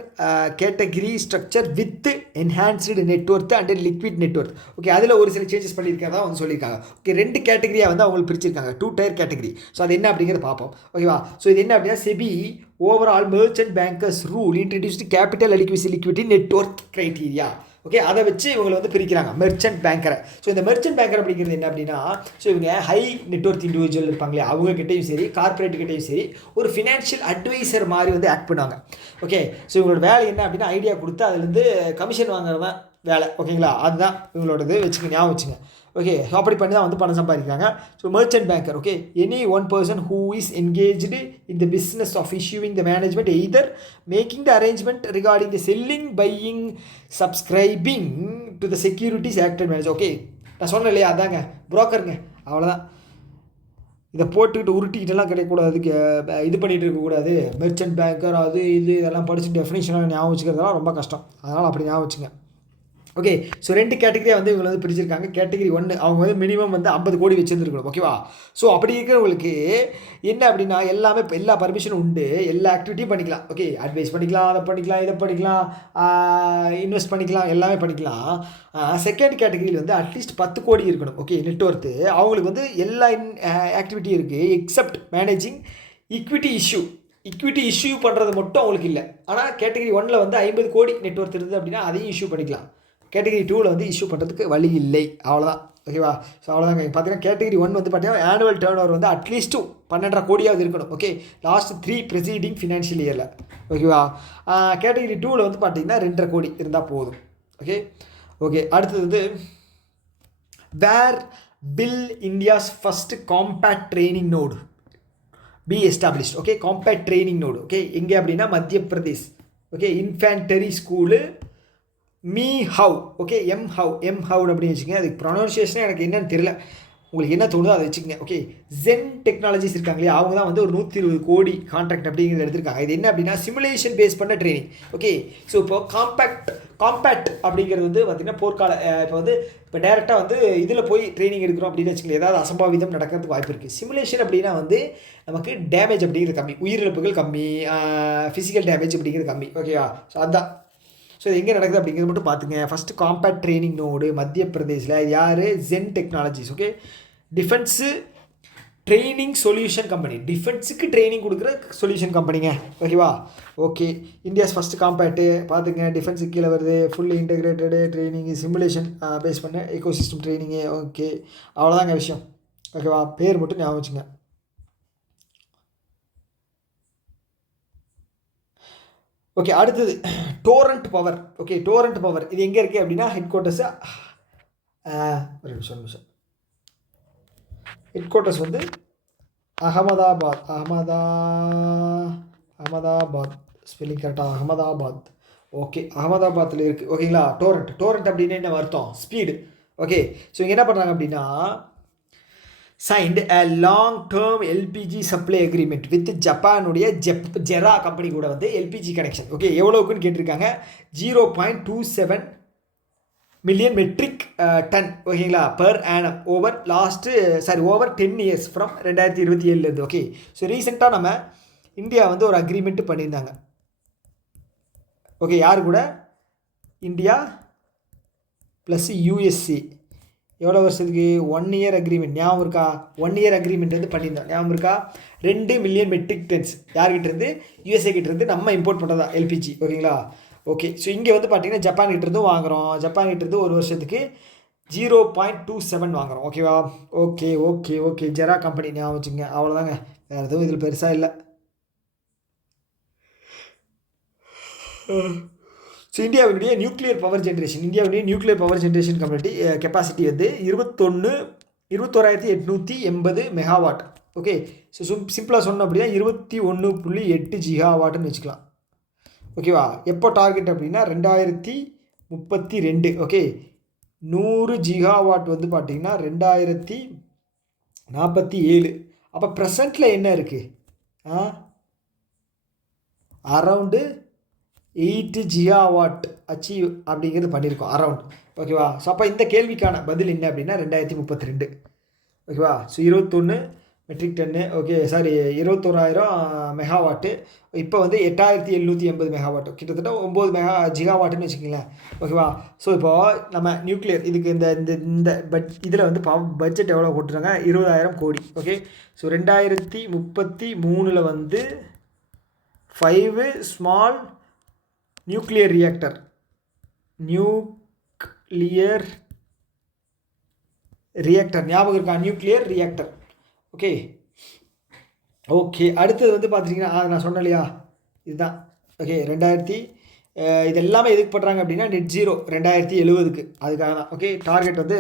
category structure with enhanced net worth and liquid net worth. Okay, அதில் ஒரு சில சேஞ்சஸ் பண்ணியிருக்கிறதா வந்து சொல்லியிருக்காங்க. ஓகே, 2 கேட்டகரியாக வந்து அவங்களுக்கு பிரிச்சிருக்காங்க, 2-tier கேட்டகரி. ஸோ அது என்ன அப்படிங்கிறத பார்ப்போம். ஓகேவா. ஸோ இது என்ன அப்படின்னா SEBI overall merchant bankers rule introduced capital liquidity net worth criteria. Okay, அதை வச்சு இவங்களை வந்து பிரிக்கிறாங்க மெர்ச்சன்ட் பேங்கரை. ஸோ இந்த மெர்ச்சன்ட் பேங்கர் அப்படிங்கிறது என்ன அப்படின்னா, ஸோ இவங்க ஹை நெட்வொர்த் இண்டிவிஜுவல் இருப்பாங்களே அவங்ககிட்டையும் சரி, கார்பரேட்டுக்கிட்டையும் சரி, ஒரு ஃபினான்ஷியல் அட்வைசர் மாதிரி வந்து ஆக்ட் பண்ணுவாங்க. ஓகே, ஸோ இவங்களோட வேலை என்ன அப்படின்னா ஐடியா கொடுத்து அதுலேருந்து கமிஷன் வாங்குறது தான் வேலை. ஓகேங்களா, அதுதான் இவங்களோடது வச்சுக்க, ஞாபகம் வச்சுங்க. ஓகே, ஸோ அப்படி பண்ணி தான் வந்து பணம் சம்பாதிக்கிறாங்க. So merchant banker. Okay, any one person who is engaged in the business of issuing the management either making the arrangement regarding the selling, buying, subscribing to the securities acted manage. Okay, நான் சொன்னேன் இல்லையா, அதாங்க புரோக்கருங்க, அவ்வளோதான். இதை போட்டுக்கிட்டு உருட்டிக்கிட்டெல்லாம் கிடைக்கக்கூடாது, இது பண்ணிகிட்டு இருக்கக்கூடாது. மெர்ச்சன்ட் பேங்கர் அது இது இதெல்லாம் படித்து டெஃபினேஷனாக ஞாபகம் வச்சுக்கிறதுலாம் ரொம்ப கஷ்டம். அதனால் அப்படி ஞாபகம் வச்சுங்க. ஓகே, ஸோ 2 கேட்டகரியாக வந்து இவங்க வந்து பிரிச்சிருக்காங்க. கேட்டகரி 1 அவங்க வந்து மினிமம் வந்து 50 கோடி வச்சுருந்துருக்கணும். ஓகேவா? ஸோ அப்படி இருக்கிறவங்களுக்கு என்ன அப்படின்னா எல்லாமே இப்போ எல்லா பர்மிஷனும் உண்டு, எல்லா ஆக்டிவிட்டியும் பண்ணிக்கலாம். ஓகே, அட்வைஸ் பண்ணிக்கலாம், அதை பண்ணிக்கலாம், இதை பண்ணிக்கலாம், இன்வெஸ்ட் பண்ணிக்கலாம், எல்லாமே பண்ணிக்கலாம். செகண்ட் கேட்டகரியில் வந்து அட்லீஸ்ட் 10 கோடி இருக்கணும். ஓகே, நெட்ஒர்த்து அவங்களுக்கு வந்து எல்லா ஆக்டிவிட்டியும் இருக்குது எக்ஸப்ட் மேனேஜிங் ஈக்விட்டி இஷ்யூ பண்ணுறது மட்டும் அவங்களுக்கு இல்லை. ஆனால் கேட்டகரி 1 வந்து 50 கோடி நெட்ஒர்க் இருந்தது அப்படின்னா அதையும் இஷ்யூ பண்ணிக்கலாம். கேட்டகரி 2 வந்து இஷ்யூ பண்ணுறதுக்கு வழி இல்லை. அவ்வளோதான். ஓகேவா? ஸோ அவ்வளோதாங்க. பார்த்தீங்கன்னா கேட்டகரி 1 வந்து பார்த்தீங்கன்னா ஆனுவல் டேர்ன் ஓவர் வந்து அட்லீஸ்ட்டு 12.5 கோடியாவது இருக்கணும். ஓகே, லாஸ்ட் 3 ப்ரெசீடிங் ஃபினான்ஷியல் இயரில். ஓகேவா? கேட்டகரி 2 வந்து பார்த்தீங்கன்னா 2.5 கோடி இருந்தால் போதும். ஓகே, அடுத்தது வந்து where will India's first compact training node be established. Okay, compact training node. Okay, எங்கே அப்படின்னா Madhya Pradesh. Okay, infantry school Mhow. Okay, எம் ஹவுன்னு அப்படின்னு வச்சுக்கோங்க. அதுக்கு ப்ரொனவுன்சியேஷனே எனக்கு என்னன்னு தெரியல, உங்களுக்கு என்ன தோணுதோ அதை வச்சுக்கோங்க. ஓகே, ஜென் டெக்னாலஜிஸ் இருக்காங்க இல்லையா, அவங்க தான் வந்து ஒரு 120 கோடி கான்ட்ராக்ட் அப்படிங்கிறது எடுத்திருக்காங்க. இது என்ன அப்படின்னா சிமுலேஷன் பேஸ் பண்ண ட்ரைனிங். ஓகே, ஸோ இப்போ காம்பேக்ட் அப்படிங்கிறது வந்து பார்த்திங்கன்னா போர்க்கால இப்போ வந்து இப்போ டேரெக்டாக வந்து இதில் போய் ட்ரைனிங் எடுக்கிறோம் அப்படின்னு வச்சுக்கோங்க, ஏதாவது அசம்பாவிதம் நடக்கிறதுக்கு வாய்ப்பு இருக்குது. சிமுலேஷன் அப்படின்னா வந்து நமக்கு டேமேஜ் அப்படிங்கிறது கம்மி, உயிரிழப்புகள் கம்மி, ஃபிசிக்கல் டேமேஜ் அப்படிங்கிறது கம்மி. ஓகேவா? ஸோ அதுதான். ஸோ இது எங்கே நடக்குது அப்படிங்கிறது மட்டும் பார்த்துங்க. First compact training node Madhya பிரதேஷில் யார்? Zen Technologies. Okay, defence training solution company, டிஃபென்ஸுக்கு ட்ரைனிங் கொடுக்குற சொல்யூஷன் கம்பெனிங்க. ஓகேவா? ஓகே, இந்தியாஸ் ஃபஸ்ட்டு காம்பேக்ட்டு பார்த்துங்க. டிஃபென்ஸுக்கு கீழே வருது. Fully integrated training, simulation base பண்ண எக்கோசிஸ்டம் ட்ரைனிங்கு. ஓகே, அவ்வளோதாங்க விஷயம். ஓகேவா? பேர் மட்டும் ஞாபகம் வச்சுங்க. ஓகே, அடுத்தது Torrent Power. Okay, Torrent Power இது எங்கே இருக்குது அப்படின்னா ஹெட் குவார்ட்டர்ஸு ஒரு நிமிஷம் ஹெட் குவார்ட்டர்ஸ் வந்து அகமதாபாத் ஸ்பெல்லிங் கரெக்டாக அகமதாபாத். ஓகே, அகமதாபாத்தில் இருக்குது. ஓகேங்களா? டோரண்ட் அப்படின்னு என்ன அர்த்தம்? ஸ்பீடு. ஓகே, ஸோ இங்கே என்ன பண்ணுறாங்க அப்படின்னா signed a long-term LPG supply agreement with ஜப்பானுடைய ஜெரா கம்பெனி கூட வந்து LPG கனெக்ஷன். ஓகே, எவ்வளோக்குன்னு கேட்டிருக்காங்க? 0.27 மில்லியன் மெட்ரிக் டன். ஓகேங்களா? Per annum over 10 years from 2027. Okay, so ரீசெண்டாக நம்ம இந்தியா வந்து ஒரு அக்ரிமெண்ட் பண்ணியிருந்தாங்க. ஓகே, யார் கூட? India plus USC. எவ்வளோ வருஷத்துக்கு? 1 இயர் அக்ரிமெண்ட். ஞாபகம் இருக்கா? 1 இயர் அக்ரிமெண்ட் வந்து பண்ணியிருந்தோம். ஞாபகம் இருக்கா? 2 மில்லியன் மெட்ரிக் டன்ஸ் யார்கிட்டேருந்து? யூஎஸ்ஏ கிட்டேருந்து நம்ம இம்போர்ட் பண்ணுறதா எல்பிஜி. ஓகேங்களா? ஓகே, ஸோ இங்கே வந்து பார்த்திங்கன்னா ஜப்பான் கிட்டேருந்தும் வாங்குகிறோம். ஜப்பான் கிட்டேருந்து ஒரு வருஷத்துக்கு 0.27 வாங்குகிறோம். ஓகேவா? ஓகே, ஜெரா கம்பெனி ஞாபகம் வச்சுங்க. அவ்வளோதாங்க, வேறு எதுவும் இதில் பெருசாக இல்லை. ஸோ இந்தியாவுடைய nuclear power generation community capacity வந்து 21,880 மெகாவாட். ஓகே, ஸோ சிம்பிளாக சொன்னோம் அப்படின்னா 21.8 ஜிகாவாட்டுன்னு வச்சுக்கலாம். ஓகேவா? எப்போ டார்கெட் அப்படின்னா 2032. ஓகே, 100 ஜிகாவாட் வந்து பார்த்திங்கன்னா 2047. அப்போ ப்ரெசண்ட்டில் என்ன இருக்குது? அரவுண்டு 8 ஜிகாவாட் அச்சீவ் அப்படிங்கிறது பண்ணியிருக்கோம் அரவுண்ட். ஓகேவா? ஸோ அப்போ இந்த கேள்விக்கான பதில் என்ன அப்படின்னா 2032. ஓகேவா? So 21 metric ton. Okay, 21,000 megawatt. இப்போ வந்து 8,780 மெகாவாட், கிட்டத்தட்ட 9 ஜிகாவாட்டுன்னு வச்சுக்கிங்களேன். ஓகேவா? ஸோ இப்போது நம்ம நியூக்ளியர் இதுக்கு இந்த இதில் வந்து பட்ஜெட் எவ்வளோ போட்டுருக்காங்க? 20,000 கோடி. ஓகே, ஸோ 2033 வந்து 5 ஸ்மால் நியூக்ளியர் ரியாக்டர் ஞாபகம் இருக்கா? Nuclear reactor. ஓகே, அடுத்தது வந்து பார்த்துட்டிங்கன்னா நான் சொன்னேன் இல்லையா, இதுதான். ஓகே, இது எல்லாமே எதுக்கு பண்ணுறாங்க அப்படின்னா நெட் ஜீரோ 2070க்கு அதுக்காக தான். ஓகே, டார்கெட் வந்து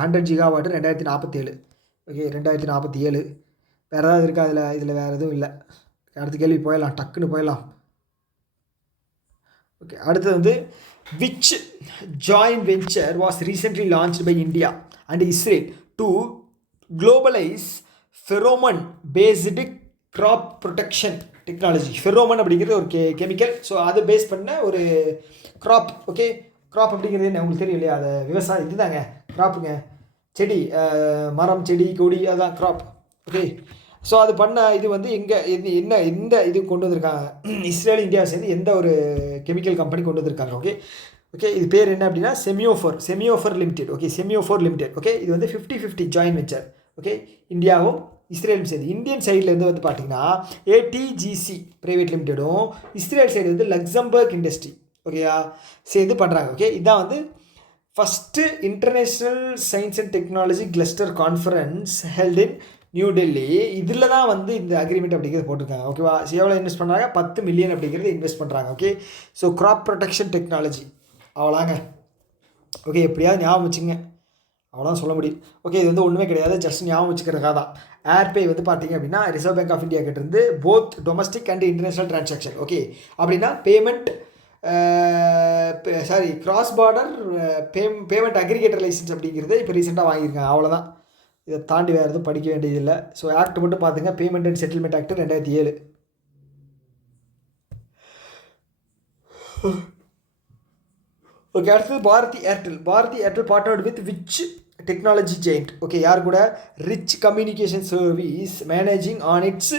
100 ஜிகாவாட்டு 2047. ஓகே, 2047. வேறு ஏதாவது இருக்கா இதில் வேறு எதுவும் இல்லை. அடுத்த கேள்வி போயிடலாம், டக்குன்னு போயிடலாம். ஓகே, அடுத்தது வந்து which joint venture was recently launched by India and Israel to globalize pheromone based crop protection technology. Pheromone அப்படிங்கிறது ஒரு கெமிக்கல். ஸோ அதை பேஸ் பண்ண ஒரு க்ராப். ஓகே, க்ராப் அப்படிங்கிறது என்ன உங்களுக்கு தெரியும் இல்லையா? அது விவசாயம் இதுதாங்க க்ராப்புங்க. செடி, மரம், செடி, கொடி, அதுதான் க்ராப். ஓகே, ஸோ அது பண்ண இது வந்து எங்கே என்ன எந்த இது கொண்டு வந்திருக்காங்க? இஸ்ரேல் இந்தியாவை சேர்ந்து எந்த ஒரு கெமிக்கல் கம்பெனி கொண்டு வந்திருக்காங்க? ஓகே ஓகே, இது பேர் என்ன அப்படின்னா செமியோஃபர் லிமிடெட். ஓகே, செமியோஃபர் லிமிடெட். ஓகே, இது வந்து 50-50 ஜாயின்ட் வெஞ்சர். ஓகே, இந்தியாவும் இஸ்ரேலும் சேர்ந்து. இந்தியன் சைட்லேருந்து வந்து பார்த்தீங்கன்னா ஏடிஜிசி ப்ரைவேட் லிமிடெடும், இஸ்ரேல் சைடு வந்து லக்சம்பர்க் இண்டஸ்ட்ரி ஓகேயா சேர்ந்து பண்ணுறாங்க. ஓகே, இதுதான் வந்து first international science and technology cluster conference held in new Delhi. இதில் தான் வந்து இந்த அக்ரிமெண்ட் அப்படிங்கிறது போட்டிருக்காங்க. ஓகேவா, எவ்வளோ இன்வெஸ்ட் பண்ணுறாங்க? 10 மில்லியன் அப்படிங்கிறது இன்வெஸ்ட் பண்ணுறாங்க. Okay, so crop protection technology அவ்வளோங்க. ஓகே, எப்படியாவது ஞாபகம் வச்சுங்க, அவ்வளோதான் சொல்ல முடியும். ஓகே, இது வந்து ஒன்றுமே கிடையாது, ஜஸ்ட் ஞாபகம் வச்சுக்கிறதுக்காக தான். ஏர்பே வந்து பார்த்தீங்க அப்படின்னா ரிசர்வ் பேங்க் ஆஃப் இந்தியா கிட்டேருந்து both domestic and international transaction. Okay, அப்படின்னா payment cross border payment aggregator licence அப்படிங்கிறது இப்போ ரீசெண்டாக வாங்கியிருக்காங்க. அவ்வளோதான், இதை தாண்டி வேறு எதுவும் படிக்க வேண்டியதில்லை. ஸோ ஆக்ட் மட்டும் பார்த்துங்க, payment and settlement act 2007. Okay, அடுத்தது Bharti Airtel partnered with which technology giant? Okay, யார் கூட? Rich communication service managing on its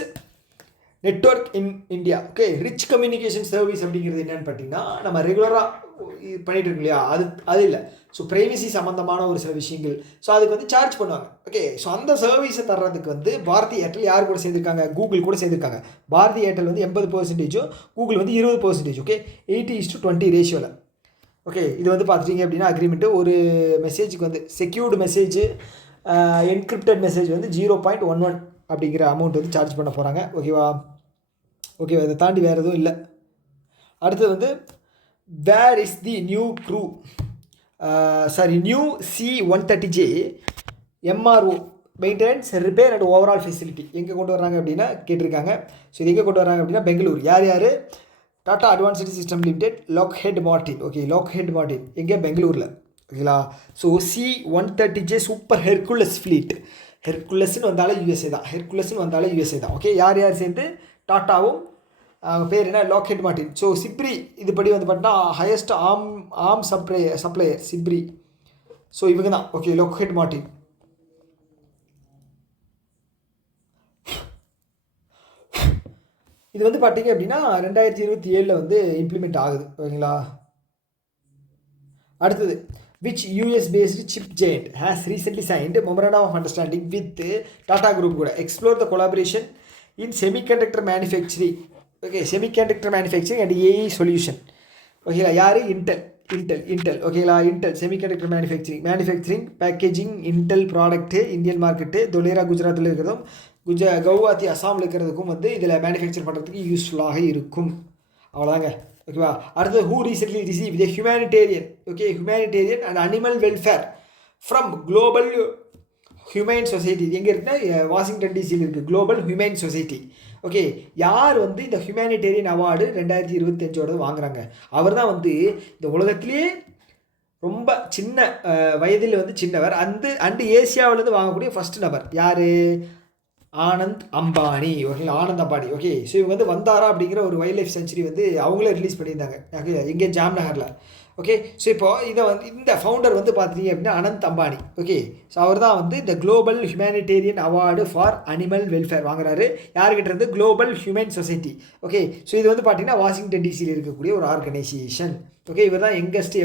network in India. Okay, rich communication service அப்படிங்கிறது என்னென்னு பார்த்தீங்கன்னா நம்ம ரெகுலராக பண்ணிகிட்டு இருக்கோம் இல்லையா, அது இல்லை. ஸோ ப்ரைவசி சம்மந்தமான ஒரு சில விஷயங்கள். ஸோ அதுக்கு வந்து சார்ஜ் பண்ணுவாங்க. ஓகே, ஸோ அந்த சர்வீஸை தர்றதுக்கு வந்து பாரதி ஏர்டெல் யார் கூட சேர்ந்துருக்காங்க? கூகுள் கூட சேர்ந்துருக்காங்க. பாரதி ஏர்டெல் வந்து 80%, கூகுள் வந்து 20%. ஓகே, 80:20 ரேஷியோவில். ஓகே, இது வந்து பார்த்துட்டிங்க அப்படின்னா அக்ரிமெண்ட்டு ஒரு மெசேஜுக்கு வந்து செக்யூர்டு மெசேஜ், என்கிரிப்டட் மெசேஜ் வந்து 0.11 அப்படிங்கிற அமௌண்ட் வந்து சார்ஜ் பண்ண போகிறாங்க. ஓகேவா? ஓகே, அதை தாண்டி வேறு எதுவும் இல்லை. அடுத்தது வந்து where is the new C-130J MRO maintenance repair and overhaul facility எங்கே கொண்டு வராங்க அப்படின்னா கேட்டிருக்காங்க. ஸோ இது எங்கே கொண்டு வராங்க அப்படின்னா பெங்களூர். யார்? Tata Advanced System Limited, Lockheed Martin. Okay, Lockheed Martin எங்கே? பெங்களூரில். ஓகேங்களா? So C-130J super Hercules fleet. ஹெர்குலஸ்ன்னு வந்தாலும் யூஎஸ்ஏ தான். ஓகே, யார் சேர்ந்து? டாட்டாவும், பேர் என்ன? Lockheed Martin. ஸோ சிப்ரி இதுபடி வந்து பார்த்தீங்கன்னா highest arm supplier SIPRI. So இவங்க தான். Okay, Lockheed Martin. இது வந்து பார்த்தீங்க அப்படின்னா 2027 வந்து இம்ப்ளிமெண்ட் ஆகுது. ஓகேங்களா? அடுத்தது which US-based chip giant has recently signed memorandum of understanding with Tata Group கூட explore the collaboration in semiconductor manufacturing. Okay, semiconductor manufacturing and AI solution. ஓகேங்களா? யார்? இன்டெல். ஓகேங்களா? Intel semiconductor manufacturing packaging Intel product Indian market Dholera குஜராத்தில் இருக்கிறதும் கவுஹாத்தி அசாமில் இருக்கிறதுக்கும் வந்து இதில் மேனுஃபேக்சர் பண்ணுறதுக்கு யூஸ்ஃபுல்லாக இருக்கும். அவ்வளோதாங்க. ஓகேவா? அடுத்தது who recently receive the humanitarian and animal welfare from global human society. எங்கே இருக்குன்னா வாஷிங்டன் டிசியில் இருக்குது குளோபல் ஹியூமன் சொசைட்டி. ஓகே, யார் வந்து இந்த ஹியூமனிடேரியன் அவார்டு 2025 வாங்குறாங்க? அவர் தான் வந்து இந்த உலகத்திலேயே ரொம்ப சின்ன வயதில் வந்து சின்னவர் அண்டு ஏசியாவிலேருந்து வாங்கக்கூடிய ஃபஸ்ட் நபர். யார்? ஆனந்த் அம்பானி. ஓகேங்களா? ஆனந்த் அம்பானி. ஓகே, ஸோ இவங்க வந்து வந்தாரா அப்படிங்கிற ஒரு வைல்ட் லைஃப் சென்ச்சுரி வந்து அவங்களே ரிலீஸ் பண்ணியிருந்தாங்க. ஓகே, எங்கே? ஜாம்நகரில். ஓகே, ஸோ இப்போ இதை வந்து இந்த ஃபவுண்டர் வந்து பார்த்தீங்க அப்படின்னா அனந்த் அம்பானி. ஓகே, ஸோ அவர் தான் வந்து இந்த global humanitarian award for animal welfare வாங்குறாரு. யார்கிட்ட இருந்து? Global human society. Okay, so இது வந்து பார்த்தீங்கன்னா வாஷிங்டன் டிசியில் இருக்கக்கூடிய ஒரு ஆர்கனைசேஷன். ஓகே, இவர் தான் youngest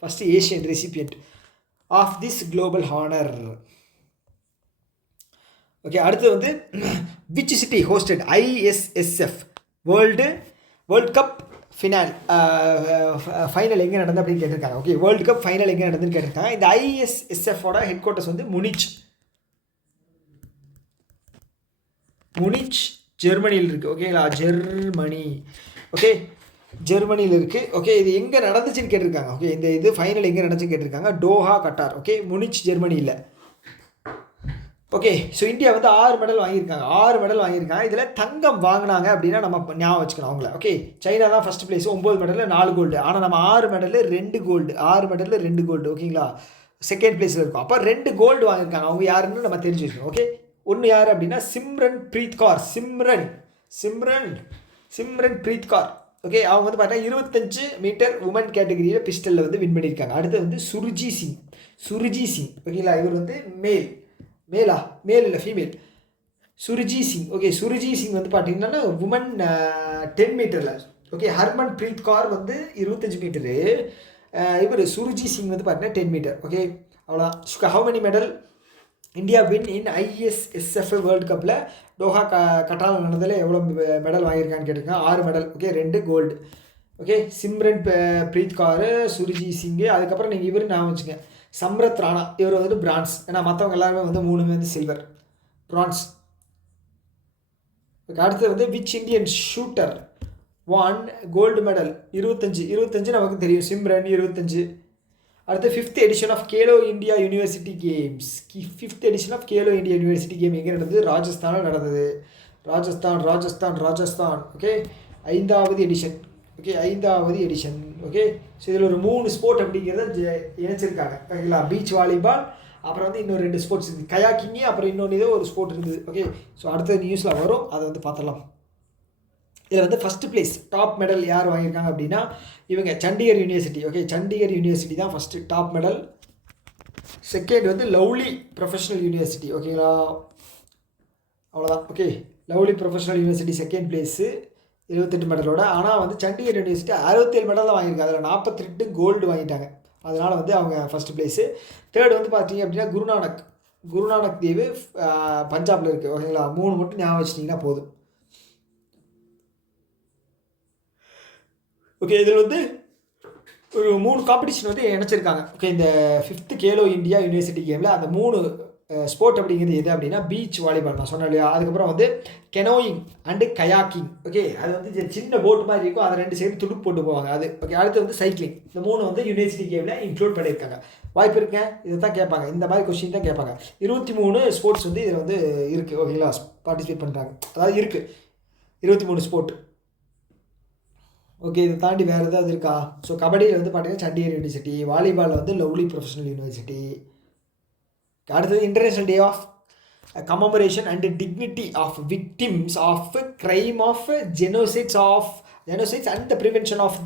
first Asian recipient of this global honour. Okay, அடுத்து வந்து which city hosted ISSF world cup final எங்கே நடந்தது அப்படின்னு கேட்டிருக்காங்க. ஓகே, வேர்ல்டு கப் ஃபைனல் எங்கே நடந்ததுன்னு கேட்டிருக்காங்க. இந்த ISSFோட ஹெட் குவார்ட்டர்ஸ் வந்து முனிச் ஜெர்மனியில் இருக்குது. ஓகேங்களா? ஜெர்மனியில் இருக்குது. ஓகே, இது எங்கே நடந்துச்சுன்னு கேட்டிருக்காங்க. ஓகே, இது ஃபைனல் எங்கே நடந்துச்சுன்னு கேட்டிருக்காங்க. டோஹா, கட்டார். ஓகே, முனிச் ஜெர்மனியில். ஓகே. ஸோ இந்தியா வந்து 6 மெடல் வாங்கியிருக்காங்க. 6 மெடல் வாங்கியிருக்காங்க. இதில் தங்கம் வாங்கினாங்க அப்படின்னா நம்ம ஞாபகம் வச்சுக்கணும் அவங்கள. ஓகே. சைனா தான் ஃபஸ்ட் பிளேஸ் 9 மெடலில் 4 கோல்டு. ஆனால் நம்ம 6 மெடலில் 2 கோல்டு. 6 மெடலில் 2 கோல்டு. ஓகேங்களா? செகண்ட் பிளேஸில் இருக்கும். அப்போ 2 கோல்டு வாங்கியிருக்காங்க. அவங்க யாருன்னு நம்ம தெரிஞ்சு வச்சுக்கணும். ஓகே. ஒன்று யார் அப்படின்னா Simranpreet Kaur. Simranpreet Kaur. Okay. அவங்க வந்து பார்த்தீங்கன்னா 25 மீட்டர் உமன் கேட்டகரியில் பிஸ்டலில் வந்து வின் பண்ணியிருக்காங்க. அடுத்து வந்து சுருஜி சிங். ஓகேங்களா? இவர் வந்து மேல் இல்லை ஃபீமேல். சுருஜி சிங். ஓகே. சுருஜி சிங் வந்து பார்த்தீங்கன்னா உமன் 10 மீட்டரில். ஓகே. ஹர்மன் பிரீத் கௌர் வந்து 25 மீட்டரு. இவர் சுருஜி சிங் வந்து பார்த்தீங்கன்னா 10 மீட்டர். ஓகே. அவ்வளோதான். How many medal India win in ISSF world கப்பில் டோஹா கட்டால் நடந்ததில் எவ்வளோ மெடல் வாங்கியிருக்கான்னு கேட்டிருக்காங்க. 6 medal. Okay. 2 gold. Okay. Simranpreet Kaur, Suruchi Singh. அதுக்கப்புறம் நீங்கள் இவர் ஞாபகம் வச்சுங்க, சம்ரத் ராணா. இவர் வந்து பிரான்ஸ். ஏன்னா மற்றவங்க எல்லாருமே வந்து 3 வந்து சில்வர், பிரான்ஸ். ஓகே. அடுத்தது வந்து which Indian shooter won gold medal 25 நமக்கு தெரியும். சிம்ரன் 25. அடுத்து 5th edition of Khelo India university games. 5th edition of Khelo India university game எங்கே நடந்தது? ராஜஸ்தானில் நடந்தது. ராஜஸ்தான். ஓகே. 5வது எடிஷன். ஓகே. 5வது எடிஷன். ஓகே. ஸோ இதில் ஒரு 3 ஸ்போர்ட் அப்படிங்கிறத இணைச்சிருக்காங்க. ஓகேங்களா? பீச் வாலிபால், அப்புறம் வந்து இன்னொரு 2 ஸ்போர்ட்ஸ் இருக்குது. கயாக்கிங்கு, அப்புறம் இன்னொன்று ஏதோ ஒரு ஸ்போர்ட் இருந்தது. ஓகே. ஸோ அடுத்த நியூஸில் வரும், அதை வந்து பார்த்துடலாம். இதில் வந்து ஃபஸ்ட்டு பிளேஸ் டாப் மெடல் யார் வாங்கியிருக்காங்க அப்படின்னா இவங்க Chandigarh university. Okay. Chandigarh university தான் ஃபஸ்ட்டு டாப் மெடல். செகண்ட் வந்து லவ்லி ப்ரொஃபஷனல் யூனிவர்சிட்டி. ஓகேங்களா? அவ்வளோதான். Okay. Lovely Professional university second place 28 மெடலோட. ஆனால் வந்து சண்டிகர் யூனிவர்சிட்டி 67 மெடல் தான் வாங்கியிருக்காங்க. அதில் 42 கோல்டு வாங்கிட்டாங்க. அதனால் வந்து அவங்க ஃபஸ்ட் பிளேஸு. தேர்டு வந்து பார்த்தீங்க அப்படின்னா குருநானக் தேவ் பஞ்சாபில் இருக்குது. ஓகேங்களா? 3 மட்டும் ஞாபகம் வச்சிட்டிங்கன்னா போதும். ஓகே. இதில் வந்து ஒரு 3 காம்படிஷன் வந்து இணைச்சிருக்காங்க. ஓகே. இந்த 5th கேலோ இந்தியா யூனிவர்சிட்டி கேமில் அந்த 3 ஸ்போர்ட் அப்படிங்கிறது எது அப்படின்னா பீச் வாலிபால் நான் சொன்னேன் இல்லையா. அதுக்கப்புறம் வந்து கெனோயிங் அண்டு கயாக்கிங். ஓகே. அது வந்து சின்ன போட் மாதிரி இருக்கும், அதை 2 சைடு துடுப்பு போட்டு போவாங்க அது. ஓகே. அடுத்து வந்து சைக்கிளிங். இந்த 3 வந்து யூனிவர்சிட்டி கேமில் இன்க்ளூட் பண்ணியிருக்காங்க. வாய்ப்பு இருக்குங்க, இதை தான் கேட்பாங்க, இந்த மாதிரி கொஸ்டின் தான் கேட்பாங்க. 23 ஸ்போர்ட்ஸ் வந்து இதில் வந்து இருக்குது. ஓகேங்களா? பார்ட்டிசிபேட் பண்ணுறாங்க. அதாவது இருக்குது 23 ஸ்போர்ட். ஓகே. இதை தாண்டி வேறு ஏதாவது இருக்கா? ஸோ கபடியில் வந்து பார்த்தீங்கன்னா சண்டிகர் யூனிவர்சிட்டி, வாலிபாலில் வந்து லவ்லி ப்ரொஃபஷனல் யூனிவர்சிட்டி. அடுத்தது international day of commemoration and dignity of victims of crime of genocides and the prevention of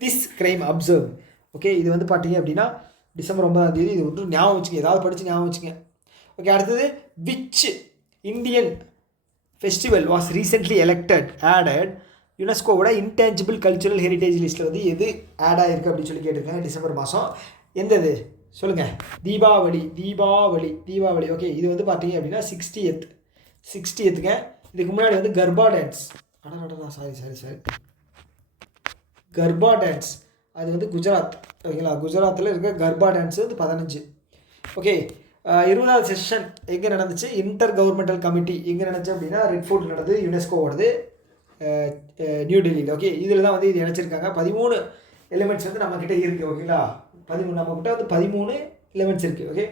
this crime observe. Okay. இது வந்து பார்த்தீங்க அப்படின்னா டிசம்பர் 9ஆம் தேதி. இது வந்து ஞாபகம் வச்சுங்க, ஏதாவது படித்து ஞாபகம் வச்சுங்க. ஓகே. அடுத்தது which Indian festival was recently added யுனெஸ்கோவோட இன்டேஞ்சிபிள் கல்ச்சுரல் ஹெரிட்டேஜ் லிஸ்ட்டில் வந்து எது ஆட் ஆகிருக்கு அப்படின்னு சொல்லி கேட்டிருக்காங்க டிசம்பர் மாதம். எந்தது சொல்லுங்கள்? தீபாவளி. ஓகே. இது வந்து பார்த்தீங்க அப்படின்னா 60th. இதுக்கு முன்னாடி வந்து Garba dance. Sorry Garba dance அது வந்து குஜராத். ஓகேங்களா? குஜராத்தில் இருக்க கர்பா டான்ஸ் வந்து 15. ஓகே. 20வது செஷன் எங்கே நடந்துச்சு? இன்டர் கவர்மெண்டல் கமிட்டி எங்கே நடந்துச்சு அப்படின்னா ரெட் ஃபோர்ட் நடந்தது, யுனெஸ்கோவோடது, நியூ டெல்லியில். ஓகே. இதில் தான் வந்து இது நினச்சிருக்காங்க. 13 எலிமெண்ட்ஸ் வந்து நம்மக்கிட்ட இருக்குது. ஓகேங்களா? 13 நம்மக்கிட்ட வந்து 13 எலிமெண்ட்ஸ் இருக்குது.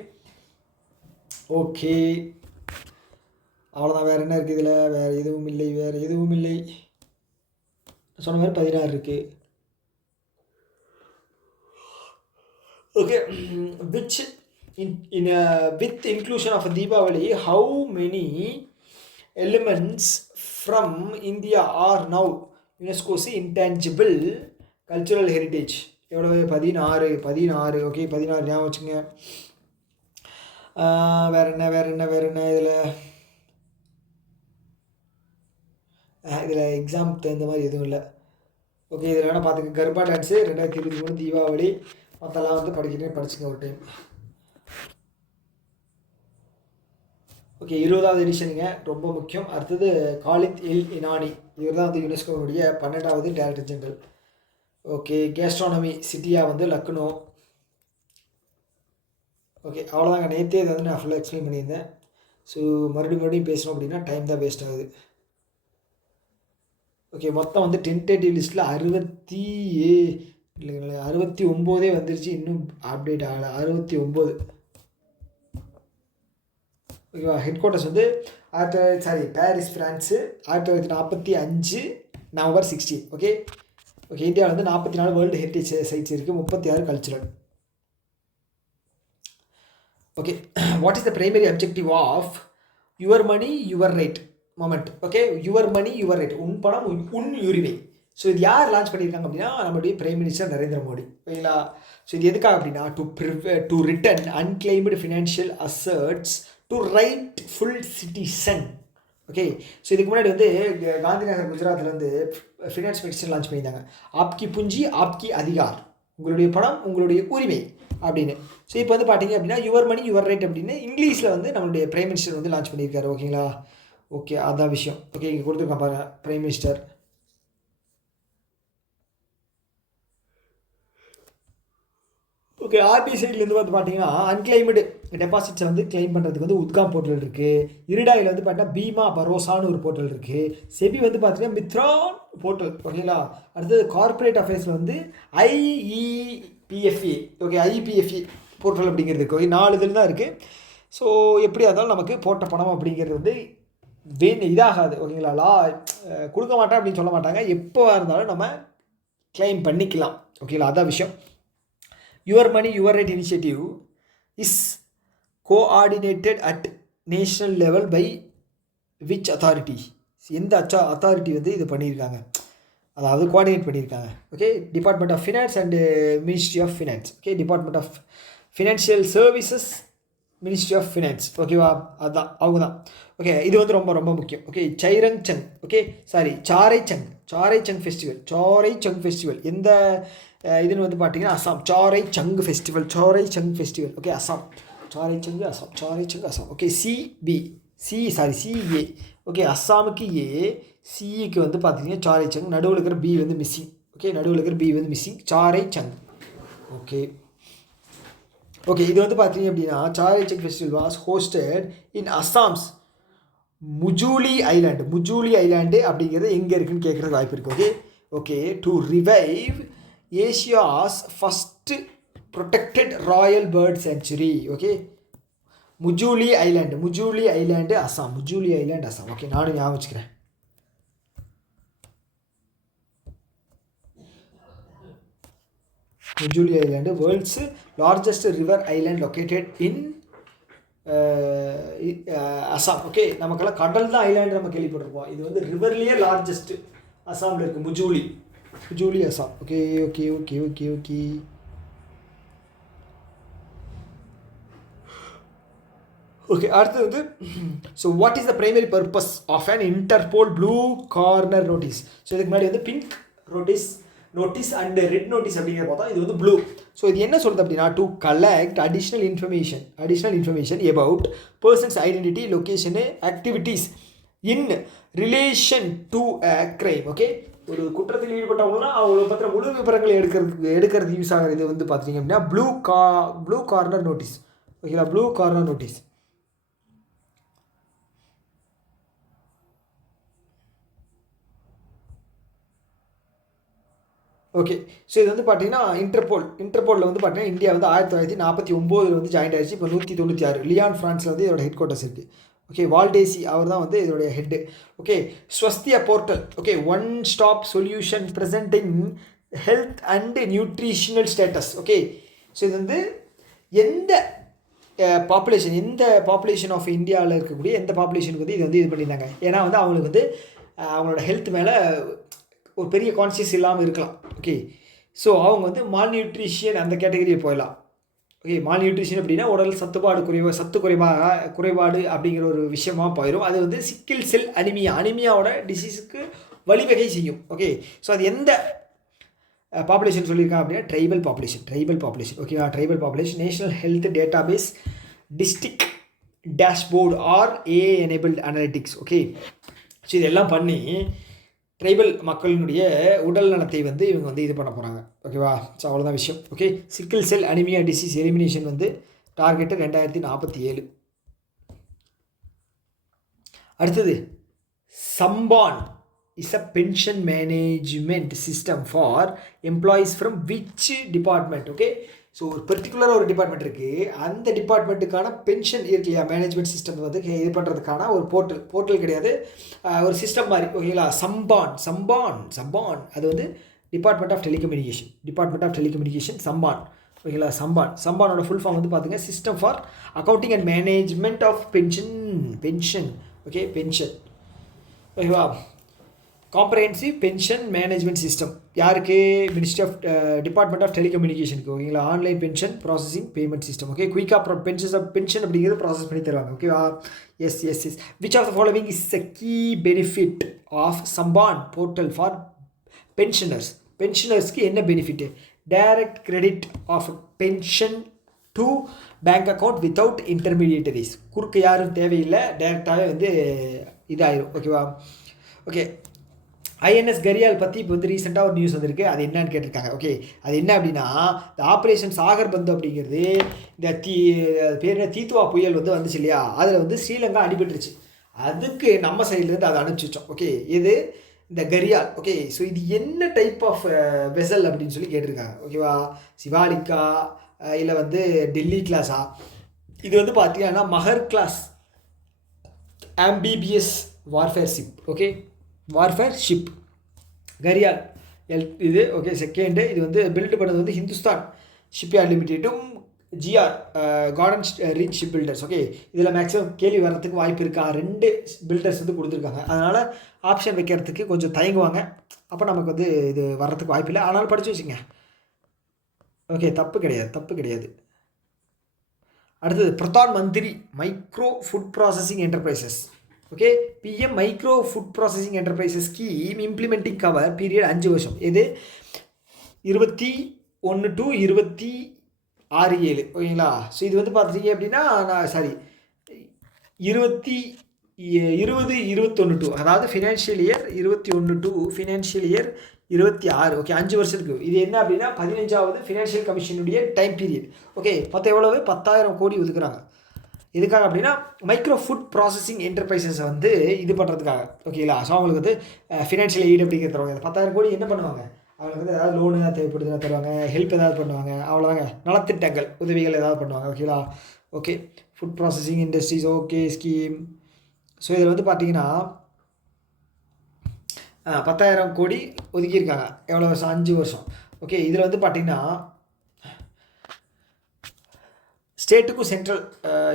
ஓகே. அவ்வளோதான். வேறு என்ன இருக்குது இதில்? வேறு எதுவும் இல்லை. சொன்ன மாதிரி 16 இருக்குது. Okay. Which with inclusion of Deepavali, how many elements from India are now UNESCO's intangible cultural heritage? எவ்வளவு? 16. ஓகே. 16 ஞாபகம் வச்சுங்க. வேறு என்ன இதில் எக்ஸாம் தகுந்த மாதிரி எதுவும் இல்லை. ஓகே. இதில் வேணால் பார்த்துங்க. கர்பா டான்ஸு 2023 தீபாவளி. மற்றெல்லாம் வந்து படிச்சுங்க ஒரு டைம். ஓகே. 20வது எடிஷனுங்க, ரொம்ப முக்கியம். அடுத்தது காலித் எல் இனானி. இவர் தான் வந்து யுனெஸ்கோவுடைய 12வது டைரக்டர் ஜெனரல். ஓகே. கேஸ்ட்ரானமி சிட்டியா வந்து லக்னோ. ஓகே. அவ்வளோதாங்க. நேற்றே இதை வந்து நான் ஃபுல்லாக எக்ஸ்பிளைன் பண்ணியிருந்தேன். ஸோ மறுபடியும் பேசணும் அப்படின்னா டைம் தான் வேஸ்ட் ஆகுது. ஓகே. மொத்தம் வந்து டென்டேட்டிவ் லிஸ்ட்டில் 69 வந்துருச்சு. இன்னும் அப்டேட் ஆகலை. 69. ஓகேவா. ஹெட் குவார்ட்டர்ஸ் வந்து Paris France 1945 November 16. Okay okay. இந்தியாவில் வந்து 44 வேர்ல்டு ஹெரிட்டேஜ் சைட்ஸ் இருக்குது, 36 cultural. Okay. What is the primary objective of your money your right moment? Okay, your money your right, உன் பணம் உன் உரிமை. ஸோ இது யார் லான்ச் பண்ணியிருக்காங்க அப்படின்னா நம்மளுடைய பிரைம் மினிஸ்டர் நரேந்திர மோடி. ஓகேங்களா. ஸோ இது எதுக்காக அப்படின்னா to return unclaimed financial asserts to right full citizen. Okay. So இதுக்கு முன்னாடி வந்து காந்தி நகர் குஜராத்தில் வந்து ஃபினான்ஸ் மினிஸ்டர் லான்ச் பண்ணியிருந்தாங்க. ஆப்கி புஞ்சி ஆப்கி அதிகார், உங்களுடைய பணம் உங்களுடைய உரிமை அப்படின்னு. ஸோ இப்போ வந்து பார்த்தீங்க அப்படின்னா யுவர் மணி யுவர் ரைட் அப்படின்னு இங்கிலீஷில் வந்து நம்மளுடைய பிரைம் மினிஸ்டர் வந்து லான்ச் பண்ணியிருக்காரு. ஓகேங்களா. ஓகே, அதான் விஷயம். ஓகே, இங்கே கொடுத்துருக்கேன் பாருங்க பிரைம் மினிஸ்டர். ஓகே. ஆர்பிஐ சைட்லேருந்து வந்து பார்த்தீங்கன்னா அன்கிளைம்டு டெபாசிட்ஸை வந்து கிளைம் பண்ணுறதுக்கு வந்து உத்காம் போர்ட்டல் இருக்குது. இருடாயில் வந்து பார்த்தீங்கன்னா பீமா பரோசான்னு ஒரு போர்ட்டல் இருக்குது. செபி வந்து பார்த்தீங்கன்னா மித்ரான் போர்ட்டல். ஓகேங்களா. அடுத்தது கார்பரேட் அஃபேர்ஸில் வந்து ஐஇபிஎஃப்ஏ. ஓகே, ஐஇபிஎஃப்ஏ போர்ட்டல் அப்படிங்கிறது இருக்குது. 4 இதில் தான் இருக்குது. ஸோ எப்படியா இருந்தாலும் நமக்கு போட்ட பணம் அப்படிங்கிறது வந்து இதாகாது. ஓகேங்களா. கொடுக்க மாட்டேன் அப்படின்னு சொல்ல மாட்டாங்க. எப்போ இருந்தாலும் நம்ம கிளைம் பண்ணிக்கலாம். ஓகேங்களா, அதான் விஷயம். Your money your right initiative is coordinated at national level by which authority? எந்த அத்தாரிட்டி வந்து இது பண்ணியிருக்காங்க, அதாவது கோஆர்டினேட் பண்ணியிருக்காங்க? Okay, department of finance and ministry of finance. Okay, department of financial services, ministry of finance. ஓகேவா, அதுதான் அவங்க தான். ஓகே, இது வந்து ரொம்ப ரொம்ப முக்கியம். ஓகே, சைரங் சங். ஓகே, சாரை சங் ஃபெஸ்டிவல் எந்த இதுன்னு வந்து பார்த்தீங்கன்னா அஸ்ஸாம். சாரை சங் ஃபெஸ்டிவல். ஓகே, அஸ்ஸாம். சாரை சங் அஸ்ஸாம். Okay, CA. ஓகே, அஸ்ஸாமுக்கு ஏ, சிஇக்கு வந்து பார்த்தீங்கன்னா சாரை சங். நடுவில் இருக்கிற பி வந்து மிஸ்ஸிங். ஓகே, சாரை சங். ஓகே, இது வந்து பார்த்தீங்க அப்படின்னா சாரை சங் festival was hosted in Assam's Majuli island அப்படிங்கிறது எங்கே இருக்குன்னு கேட்குறதுக்கு வாய்ப்பு இருக்குது. Okay, to revive Asia's first protected royal bird sanctuary. Okay, Majuli island Assam. Okay, நானும் ஞாபகம் வச்சுக்கிறேன். Majuli island world's largest river island located in Assam. Okay, நமக்கெல்லாம் கடல் தான் ஐலாண்டு நம்ம கேள்விப்பட்டிருப்போம். இது வந்து ரிவர்லேயே லார்ஜஸ்ட் அஸ்ஸாமில் இருக்குது. முஜூலி அஸ்ஸாம். ஓகே. ஓகே, அடுத்து வந்து so what is the primary purpose of an Interpol blue corner notice? So இதுக்கு முன்னாடி வந்து pink notice and red notice அப்படிங்கிற பார்த்தா இது வந்து ப்ளூ. ஸோ இது என்ன சொல்கிறது அப்படின்னா to collect additional information about persons identity, location, activities in relation to a crime. Okay, ஒரு குற்றத்தில் ஈடுபட்டவங்கன்னா அவங்கள பற்றின முழு விவரங்களை எடுக்கிறது யூஸ் ஆகிறது வந்து பார்த்தீங்க அப்படின்னா ப்ளூ கார்னர் நோட்டீஸ். ஓகேங்களா, blue corner notice. Okay, so இது வந்து பார்த்தீங்கன்னா இன்டர்போலில் வந்து பார்த்தீங்கன்னா இந்தியா வந்து 1949 வந்து ஜாயின் ஆகிடுச்சு. இப்போ 196 லியான் ஃப்ரான்ஸில் வந்து இதோட ஹெட் குவார்ட்டர்ஸ் இருக்குது. ஓகே, வால்டேசி அவர் தான் வந்து இதோடைய head. Okay, Swasthya portal. Okay, one stop solution presenting health and nutritional status. Okay, so இது வந்து எந்த பாப்புலேஷன் ஆஃப் இந்தியாவில் இருக்கக்கூடிய எந்த பாப்புலேஷனுக்கு வந்து இது வந்து இது பண்ணியிருந்தாங்க. ஏன்னா வந்து அவங்களுக்கு வந்து அவங்களோட ஹெல்த் மேலே ஒரு பெரிய கான்சியஸ் இல்லாமல் இருக்கலாம். ஓகே, ஸோ அவங்க வந்து மால்நியூட்ரிஷியன் அந்த கேட்டகரியில் போயிடலாம். ஓகே, மால்நியூட்ரிஷன் அப்படின்னா உடல் சத்து குறைபாடு அப்படிங்கிற ஒரு விஷயமாக போயிடும். அது வந்து சிக்கிள் செல் அனிமியாவோட டிசீஸுக்கு வழிவகை செய்யும். ஓகே, ஸோ அது எந்த பாப்புலேஷன் சொல்லியிருக்காங்க அப்படின்னா ட்ரைபல் பாப்புலேஷன். ஓகேவா, tribal population. National health database, district dashboard are A enabled analytics. Okay, so இதெல்லாம் பண்ணி ட்ரைபல் மக்களினுடைய உடல் நலத்தை வந்து இவங்க வந்து இது பண்ண போகிறாங்க. ஓகேவா, ஸோ அவ்வளோதான் விஷயம். Okay, sickle cell anaemia disease elimination வந்து டார்கெட்டு 2047. அடுத்தது Sampann is a pension management system for employees from which department? Okay, so ஒரு பர்டிகுலராக ஒரு டிபார்ட்மெண்ட் இருக்குது, அந்த டிபார்ட்மெண்ட்டுக்கான பென்ஷன் இருக்கு இல்லையா, மேனேஜ்மெண்ட் சிஸ்டம் வந்து இது பண்ணுறதுக்கான ஒரு போர்ட்டல் கிடையாது, ஒரு சிஸ்டம் மாதிரி. ஓகேங்களா, சம்பான் அது வந்து டிபார்ட்மெண்ட் ஆஃப் டெலிகம்யூனிகேஷன் சம்பான். ஓகேங்களா, சம்பானோட ஃபுல் ஃபார்ம் வந்து பார்த்துங்க, system for accounting and management of pension. Okay, pension. ஓகேவா, காம்ப்ரஹென்சிவ் பென்ஷன் மேனேஜ்மெண்ட் சிஸ்டம் யாருக்கு? மினிஸ்ட்ரி ஆஃப் டிபார்ட்மெண்ட் ஆஃப் டெலிகம்யூனிகேஷனுக்கு. ஓகேங்களா, online pension processing payment system. Okay, குயிக்காக பென்ஷன் அப்படிங்கிறது ப்ராசஸ் பண்ணி தருவாங்க. ஓகேவா, yes. Which of the following is a key benefit of Sampann portal for பென்ஷனர்ஸ்க்கு என்ன benefit? Direct credit of pension to bank account without intermediaries. குறுக்கு யாரும் தேவையில்லை, டைரெக்டாகவே வந்து இதாயிரும். ஓகேவா, ஓகே. ஐஎன்எஸ் கரியால் பற்றி இப்போ வந்து ரீசெண்டாக ஒரு நியூஸ் வந்திருக்கு, அது என்னன்னு கேட்டிருக்காங்க. ஓகே, அது என்ன அப்படின்னா, இந்த ஆப்ரேஷன் சாகர் பந்து அப்படிங்கிறது, இந்த பேர் தீத்துவா புயல் வந்து வந்துச்சு இல்லையா, அதில் வந்து ஸ்ரீலங்கா அடிபட்டுருச்சு. அதுக்கு நம்ம சைட்லேருந்து அதை அனுப்பிச்சிட்டோம். ஓகே, இது இந்த கரியால். ஓகே, ஸோ இது என்ன டைப் ஆஃப் வெசல் அப்படின்னு சொல்லி கேட்டிருக்காங்க. ஓகேவா, சிவாலிக்கா இல்லை வந்து டெல்லி கிளாஸா? இது வந்து பார்த்தீங்கன்னா Magar class amphibious warfare ship. Okay, warfare ship Gharial இது. ஓகே, செகண்டு இது வந்து பில்டு பண்ணது வந்து ஹிந்துஸ்தான் ஷிப்யார்ட் லிமிடெடும் GR garden reach ship builders. Okay, இதில் மேக்ஸிமம் கேள்வி வர்றதுக்கு வாய்ப்பு இருக்கா? 2 பில்டர்ஸ் வந்து கொடுத்துருக்காங்க, அதனால் ஆப்ஷன் வைக்கிறதுக்கு கொஞ்சம் தயங்குவாங்க. அப்போ நமக்கு வந்து இது வர்றதுக்கு வாய்ப்பு இல்லை, ஆனாலும் படித்து வச்சுங்க. ஓகே, தப்பு கிடையாது. அடுத்தது Pradhan Mantri micro food processing enterprises. Okay, PM micro food processing enterprises scheme implementing cover period 5 வருஷம். இது 21 to 26/7. ஓகேங்களா, ஸோ இது வந்து பார்த்துட்டீங்க அப்படின்னா 2021 to, அதாவது financial year 21 to financial year 26. Okay, 5 வருஷத்துக்கு. இது என்ன அப்படின்னா 15வது ஃபினான்ஷியல் கமிஷனுடைய டைம் பீரியட். ஓகே, மொத்தம் எவ்வளவு? 10,000 கோடி ஒதுக்குறாங்க. எதுக்காக அப்படின்னா மைக்ரோ ஃபுட் ப்ராசஸிங் என்டர்பிரைசஸை வந்து இது பண்ணுறதுக்காக. ஓகேங்களா, ஸோ அவங்களுக்கு வந்து ஃபினான்ஷியல் எய்ட் அப்படிங்கிற தருவாங்க. 10,000 கோடி என்ன பண்ணுவாங்க? அவங்களுக்கு வந்து ஏதாவது லோனு ஏதாவது தேவைப்படுதுன்னா தருவாங்க, ஹெல்ப் ஏதாவது பண்ணுவாங்க, அவ்வளோதாங்க. நலத்திட்டங்கள் உதவிகள் ஏதாவது பண்ணுவாங்க. ஓகேங்களா, okay. Food processing industries. Okay, scheme. So இதில் வந்து பார்த்தீங்கன்னா 10,000 கோடி ஒதுக்கியிருக்காங்க. எவ்வளோ வருஷம்? 5 வருஷம். ஓகே, இதில் வந்து பார்த்தீங்கன்னா ஸ்டேட்டுக்கும் சென்ட்ரல்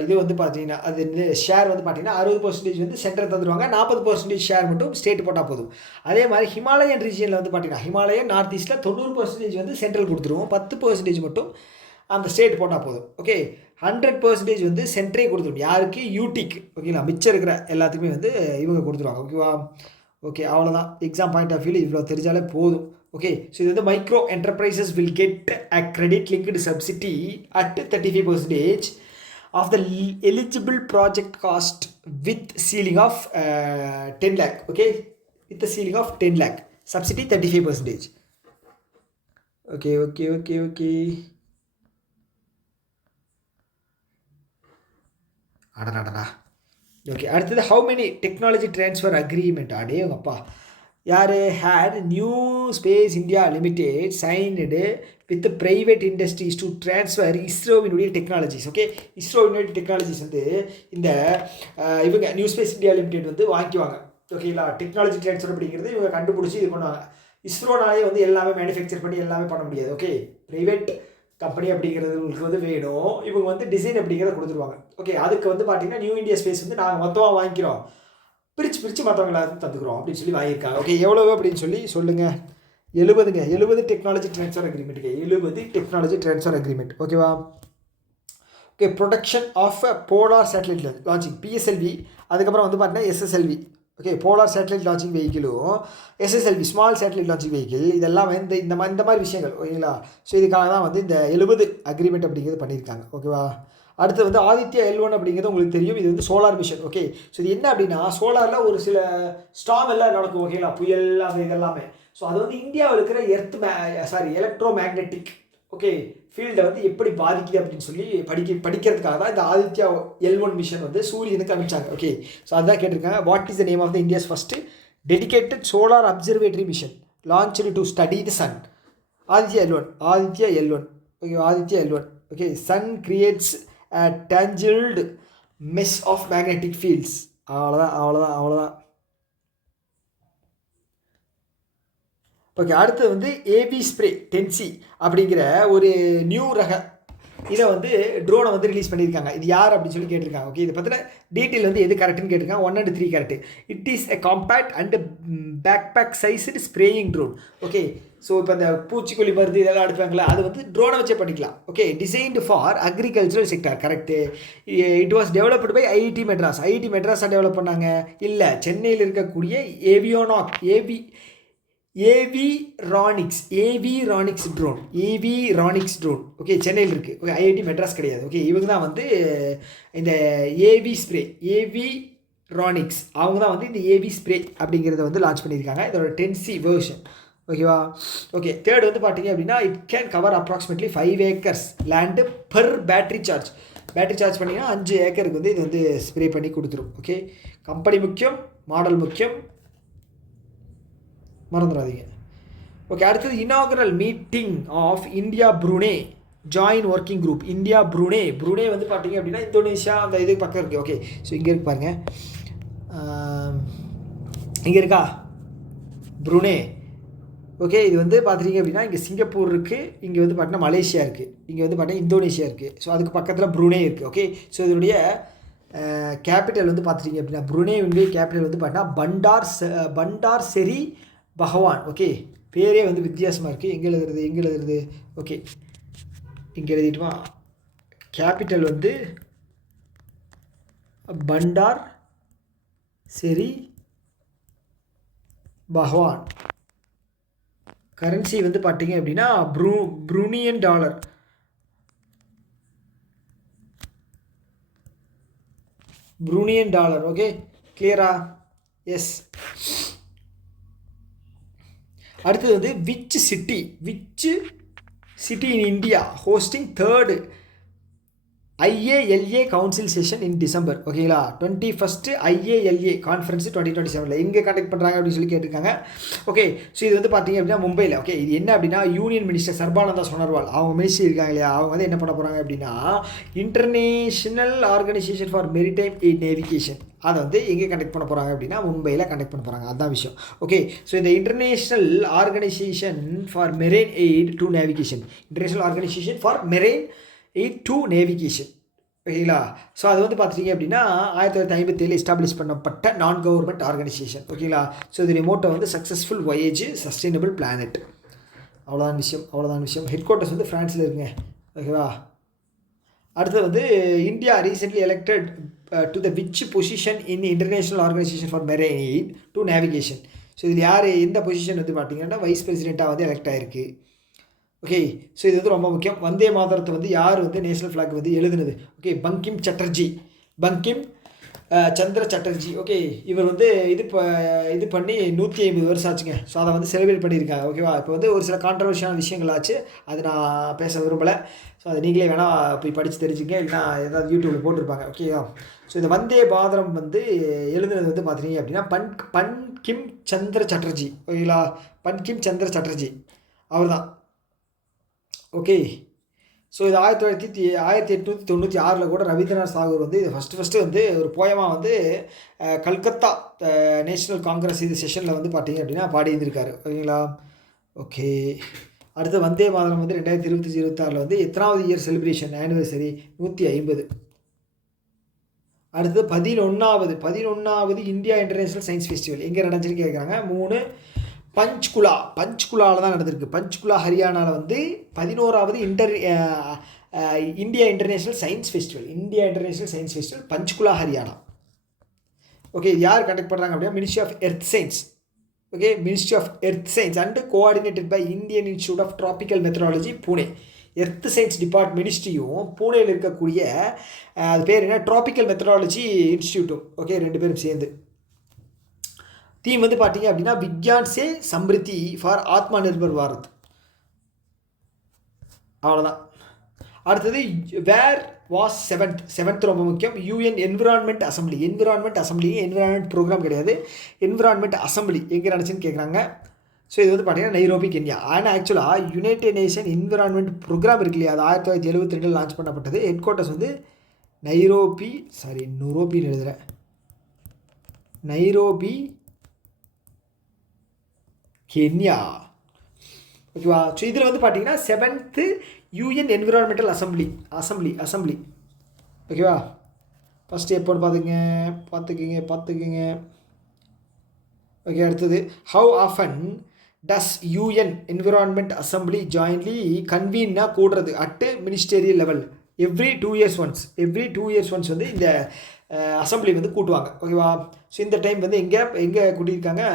இது வந்து பார்த்தீங்கன்னா அது வந்து ஷேர் வந்து பார்த்தீங்கன்னா 60% வந்து சென்ட்ரல் தந்துடுவாங்க, 40% ஷேர் மட்டும் ஸ்டேட் போட்டால் போதும். அதே மாதிரி ஹிமாலயன் ரீஜியனில் வந்து பார்த்தீங்கன்னா ஹிமாலயன் நார்த் ஈஸ்ட்டில் 90% வந்து சென்ட்ரல் கொடுத்துருவோம், 10% மட்டும் அந்த ஸ்டேட் போட்டால் போதும். ஓகே, 100% வந்து சென்ட்ரே கொடுத்துருவோம். யாருக்கு? யூடிக்கு. ஓகேங்களா, மிச்சம் இருக்கிற எல்லாத்துக்குமே வந்து இவங்க கொடுத்துருவாங்க. ஓகேவா, ஓகே, அவ்வளோதான். எக்ஸாம் பாயிண்ட் ஆஃப் வியூவில் இவ்வளோ தெரிஞ்சாலே போதும். ஓகே, ஸோ இது வந்து micro enterprises will get a credit linked subsidy at 35% of the eligible project cost with ceiling of 10 lakh. Okay, with ceiling of 10 lakh, subsidy 35%. Okay. அடடா. Okay, அடுத்தது how many technology transfer agreement. அடேங்கப்பா, யார்? Had new space India limited signed with private industries to transfer இஸ்ரோவினுடைய technologies. Okay, இஸ்ரோவினுடைய technologies வந்து இந்த இவங்க new space India limited வந்து வாங்கிக்குவாங்க. ஓகேங்களா, டெக்னாலஜி ட்ரான்ஸ்ஃபர் அப்படிங்கிறது இவங்க கண்டுபிடிச்சி இது பண்ணுவாங்க. இஸ்ரோனாலே வந்து எல்லாமே மேனுஃபேக்சர் பண்ணி எல்லாமே பண்ண முடியாது. ஓகே, ப்ரைவேட் கம்பெனி அப்படிங்கிறது உங்களுக்கு வந்து வேணும், இவங்க வந்து டிசைன் அப்படிங்கிறத கொடுத்துருவாங்க. ஓகே, அதுக்கு வந்து பார்த்தீங்கன்னா நியூ இந்தியா ஸ்பேஸ் வந்து நாங்கள் மொத்தமாக வாங்கிக்கிறோம், பிரித்து மற்றவங்களை தந்துக்கிறோம் அப்படின்னு சொல்லி வாங்கியிருக்காங்க. ஓகே, எவ்வளவு அப்படின்னு சொல்லி சொல்லுங்கள்? 70 டெக்னாலஜி ட்ரான்ஸ்ஃபர் அக்ரிமெண்ட்டுக்கு 70 டெக்னாலஜி ட்ரான்ஸ்ஃபர் அக்ரிமெண்ட். ஓகேவா, okay. Production of polar satellite launching PSLV, அதுக்கப்புறம் வந்து பார்த்தீங்கன்னா SSLV. Okay, polar satellite launching வெஹிக்கிளும் SSLV small satellite launching vehicle, இதெல்லாம் வந்து இந்த மாதிரி விஷயங்கள். ஓகேங்களா, ஸோ இதுக்காக தான் வந்து இந்த 70 அக்ரிமெண்ட் அப்படிங்கிறது பண்ணியிருக்காங்க. ஓகேவா, அடுத்து வந்து ஆதித்யா L1 அப்படிங்கிறது உங்களுக்கு தெரியும், இது வந்து சோலார் மிஷன். ஓகே, ஸோ இது என்ன அப்படின்னா சோலாரில் ஒரு சில ஸ்டார்ம் எல்லாம் நடக்கும். ஓகேங்களா, புயல் அது இதெல்லாமே. ஸோ அது வந்து இந்தியாவில் இருக்கிற எலக்ட்ரோ மேக்னெட்டிக் ஓகே ஃபீல்டை வந்து எப்படி பாதிக்குது அப்படின்னு சொல்லி படிக்கிறதுக்காக தான் இந்த ஆதித்யா L1 மிஷன் வந்து சூரியனுக்கு அனுப்பிச்சாங்க. ஓகே, ஸோ அதுதான் கேட்டிருக்காங்க. What is the name of the India's first dedicated solar observatory mission launched to study the sun. Aditya L1 okay, Aditya L1 okay. Sun creates a tangled mess of magnetic fields. அவ்வளோதான். Okay, அடுத்து வந்து AB spray 10C அப்படிங்கிற ஒரு new ரக இதை வந்து ட்ரோனை வந்து release பண்ணியிருக்காங்க. இது யார் அப்படின்னு சொல்லி கேட்டிருக்காங்க. ஓகே, இதை பற்றின டீட்டெயில் வந்து எது கரெக்டுன்னு கேட்டிருக்காங்க. 1 and 3 correct. It is a compact and backpack sized spraying drone. Okay, so இப்போ அந்த பூச்சிக்கொல்லி மருந்து இதெல்லாம் எடுப்பாங்களா, அது வந்து ட்ரோனை வச்சே பண்ணிக்கலாம். Okay, designed for agricultural sector. Correct. It was developed by IIT Madras. IIT மெட்ராஸாக டெவலப் பண்ணாங்க. இல்லை, சென்னையில் இருக்கக்கூடிய ஏவிரானிக்ஸ் ட்ரோன். ஓகே, சென்னையில் இருக்குது. ஓகே, ஐஐடி மெட்ராஸ் கிடையாது. ஓகே, இவங்க தான் வந்து இந்த ஏவிரானிக்ஸ் அவங்க தான் வந்து இந்த ஏவி ஸ்ப்ரே அப்படிங்கிறத வந்து லான்ச் பண்ணியிருக்காங்க. இதோட 10C வெர்ஷன். ஓகேவா. ஓகே, தேர்ட் வந்து பார்த்தீங்க அப்படின்னா it can cover approximately 5 acres land per battery charge பண்ணிங்கன்னா 5 ஏக்கருக்கு வந்து இது வந்து ஸ்ப்ரே பண்ணி கொடுத்துரும். ஓகே, கம்பெனி முக்கியம், மாடல் முக்கியம், மறந்துடாதீங்க. ஓகே, அடுத்தது inaugural meeting of India Brunei joint working group. Brunei வந்து பார்த்தீங்க அப்படின்னா இந்தோனேஷியா அந்த இது பக்கம் இருக்குது. ஓகே, ஸோ இங்கே இருக்கு பாருங்கள், இங்கே இருக்கா ப்ரூனே. ஓகே, இது வந்து பார்த்துட்டிங்க அப்படின்னா இங்கே சிங்கப்பூர் இருக்குது, இங்கே வந்து பார்த்தீங்கன்னா மலேசியா இருக்குது, இங்கே வந்து பார்த்தீங்கன்னா இந்தோனேஷியா இருக்குது. ஸோ அதுக்கு பக்கத்தில் ப்ரூனே இருக்குது. ஓகே, ஸோ இதனுடைய கேபிட்டல் வந்து பார்த்துட்டிங்க அப்படின்னா ப்ரூனேவுடைய கேபிட்டல் வந்து பார்த்தீங்கன்னா பண்டார் செரி பகவான். ஓகே, பேரே வந்து வித்தியாசமாக இருக்குது. எங்கே எழுதுறது ஓகே, இங்கே எழுதிட்டுமா. கேபிட்டல் வந்து பண்டார் செரி பகவான். கரன்சி வந்து பார்த்தீங்க அப்படின்னா ப்ரூனியன் டாலர். ஓகே, கிளியரா? எஸ். அடுத்தது வந்து which city in India hosting 3rd IALA council session in December. ஓகேங்களா, 21st IALA கான்ஃபரன்ஸ் 2027 எங்கே கண்டக்ட் பண்ணுறாங்க அப்படின்னு சொல்லி கேட்டிருக்காங்க. ஓகே, ஸோ இது வந்து பார்த்தீங்க அப்படின்னா மும்பையில். ஓகே, இது என்ன அப்படின்னா யூனியன் மினிஸ்டர் சர்பானந்தா சோனோவால் அவங்க மினிஸ்டர் இருக்காங்க இல்லையா, அவங்க வந்து என்ன பண்ண போகிறாங்க அப்படின்னா international organisation for maritime eight navigation அதை வந்து எங்கே கண்டக்ட் பண்ண போகிறாங்க அப்படின்னா மும்பையில் கண்டக்ட் பண்ண போகிறாங்க. அதுதான் விஷயம். ஓகே, ஸோ இந்த international organisation for marine eight to navigation ஓகேங்களா. ஸோ அது வந்து பார்த்துட்டிங்க அப்படின்னா 1957 எஸ்டாப்ளிஷ் பண்ணப்பட்ட நான் கவர்மெண்ட் ஆர்கனைசேஷன். ஓகேங்களா. ஸோ இது ரிமோட்டை வந்து சக்ஸஸ்ஃபுல் வொயேஜ் சஸ்டைனபிள் பிளானட். அவ்வளோதான் விஷயம். ஹெட் குவார்ட்டர்ஸ் வந்து ஃப்ரான்ஸில் இருக்குங்க. ஓகேவா. அடுத்தது வந்து India recently elected to the which position in international organisation for marine to navigation. So இதில் யார் எந்த பொசிஷன் வந்து பார்த்தீங்கன்னா வைஸ் பிரசிடெண்ட்டாக வந்து எலெக்ட் ஆகிருக்கு. ஓகே, ஸோ இது வந்து ரொம்ப முக்கியம். வந்தே மாதரத்தை வந்து யார் வந்து நேஷனல் ஃப்ளாக் வந்து எழுதுனது? ஓகே, பங்கிம் சந்திர சட்டர்ஜி. ஓகே, இவர் வந்து இது பண்ணி 150 வருஷம் ஆச்சுங்க. ஸோ அதை வந்து செலிப்ரேட் பண்ணியிருக்காங்க. ஓகேவா. இப்போ வந்து ஒரு சில கான்ட்ரவர்ஷியான விஷயங்கள் ஆச்சு, அது நான் பேச விரும்பலை. ஸோ அதை நீங்களே வேணால் போய் படித்து தெரிஞ்சுங்க, இல்லைனா ஏதாவது யூடியூப்பில் போட்டிருப்பாங்க. ஓகேவா. ஸோ இந்த வந்தே மாதரம் வந்து எழுதுனது வந்து பார்த்தீங்க அப்படின்னா பங்கிம் சந்திர சட்டர்ஜி. ஓகேங்களா, பங்கிம் சந்திர சட்டர்ஜி அவர் தான். ஓகே, ஸோ இது 1896 கூட ரவீந்திரநாத் தாகூர் வந்து இது ஃபஸ்ட்டு வந்து ஒரு போயமாக வந்து கல்கத்தா நேஷ்னல் காங்கிரஸ் இது செஷனில் வந்து பார்த்தீங்க அப்படின்னா பாடியிருந்திருக்காரு. ஓகேங்களா. ஓகே, அடுத்து வந்தே மாதரம் வந்து 2025-26 வந்து எத்தனாவது இயர் செலிப்ரேஷன் ஆனிவர்சரி 150. அடுத்து 11வது இந்தியா இன்டர்நேஷ்னல் சயின்ஸ் ஃபெஸ்டிவல் எங்கே நடந்துச்சுன்னு கேட்குறாங்க. 3 பஞ்ச்குலாவில் தான் நடந்திருக்கு. பஞ்ச்குலா ஹரியானாவில் வந்து 11வது India international science festival Panchkula Haryana. Okay, யார் கண்டக்ட் பண்ணுறாங்க அப்படின்னா ministry of earth science and coordinated by Indian institute of tropical methodology Pune. Earth science மினிஸ்ட்ரியும் பூனேயில் இருக்கக்கூடிய அது பேர் என்ன ட்ராபிக்கல் மெத்தடாலஜி இன்ஸ்டியூட்டும். ஓகே, 2 பேரும் சேர்ந்து. தீம் வந்து பார்த்தீங்க அப்படின்னா விக்யான் சே சம்ரித்தி ஃபார் ஆத்மா நிர்பர் பாரத். அவ்வளோதான். அடுத்தது வேர் வாஸ் செவன்த் ரொம்ப முக்கியம். UN environment assembly. Environment programme கிடையாது, என்விரான்மெண்ட் அசம்பிளி எங்கே நடந்துச்சுன்னு கேட்குறாங்க. ஸோ இது வந்து பார்த்தீங்கன்னா நைரோபி, கென்யா. ஆனால் ஆக்சுவலாக யுனைடெட் நேஷன் என்விரான்மெண்ட் ப்ரோக்ராம் இருக்கு இல்லையா, அது 1972 லான்ச் பண்ணப்பட்டது. ஹெட் குவார்ட்டர்ஸ் வந்து நைரோபின்னு எழுதுகிறேன், நைரோபி, கென்யா. ஓகேவா. ஸோ இதில் வந்து பார்த்தீங்கன்னா 7th யூஎன் என்விரான்மெண்டல் அசம்பிளி. ஓகேவா. ஃபஸ்ட்டு எப்போன்னு பார்த்துக்கிங்க. ஓகே. அடுத்தது how often does UN environment assembly jointly கன்வீன்னா கூடுறது at ministerial level every 2 years once வந்து இந்த அசம்பிளி வந்து கூட்டுவாங்க. ஓகேவா. ஸோ இந்த டைம் வந்து எங்கே கூட்டியிருக்காங்க,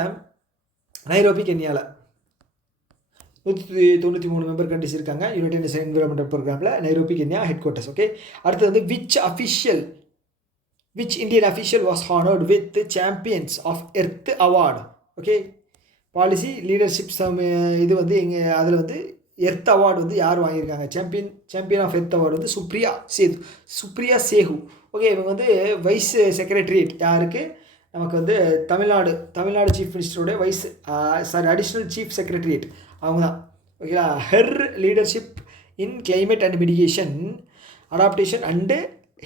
நைரோபி, கென்யாவில். 193 மெம்பர் கண்ட்ரிஸ் இருக்காங்க யுனைடெட் நேஷன் என்விரான்மெண்டல் ப்ரோக்ராமில். Nairobi, Kenya headquarters. Okay. அடுத்தது வந்து which Indian official was honoured with champions of Earth award. Okay. Policy leadership இது வந்து அதில் வந்து எர்த் அவார்டு வந்து யார் வாங்கியிருக்காங்க, சாம்பியன் ஆஃப் எர்த் அவார்டு வந்து சுப்ரியா சேஹு. ஓகே. இவங்க வந்து வைஸ் செக்ரட்டரியேட் யாருக்கு, நமக்கு வந்து தமிழ்நாடு சீஃப் மினிஸ்டருடைய அடிஷ்னல் சீஃப் செக்ரட்டரியேட் அவங்க தான். ஓகேங்களா. Her leadership in climate and mitigation adaptation and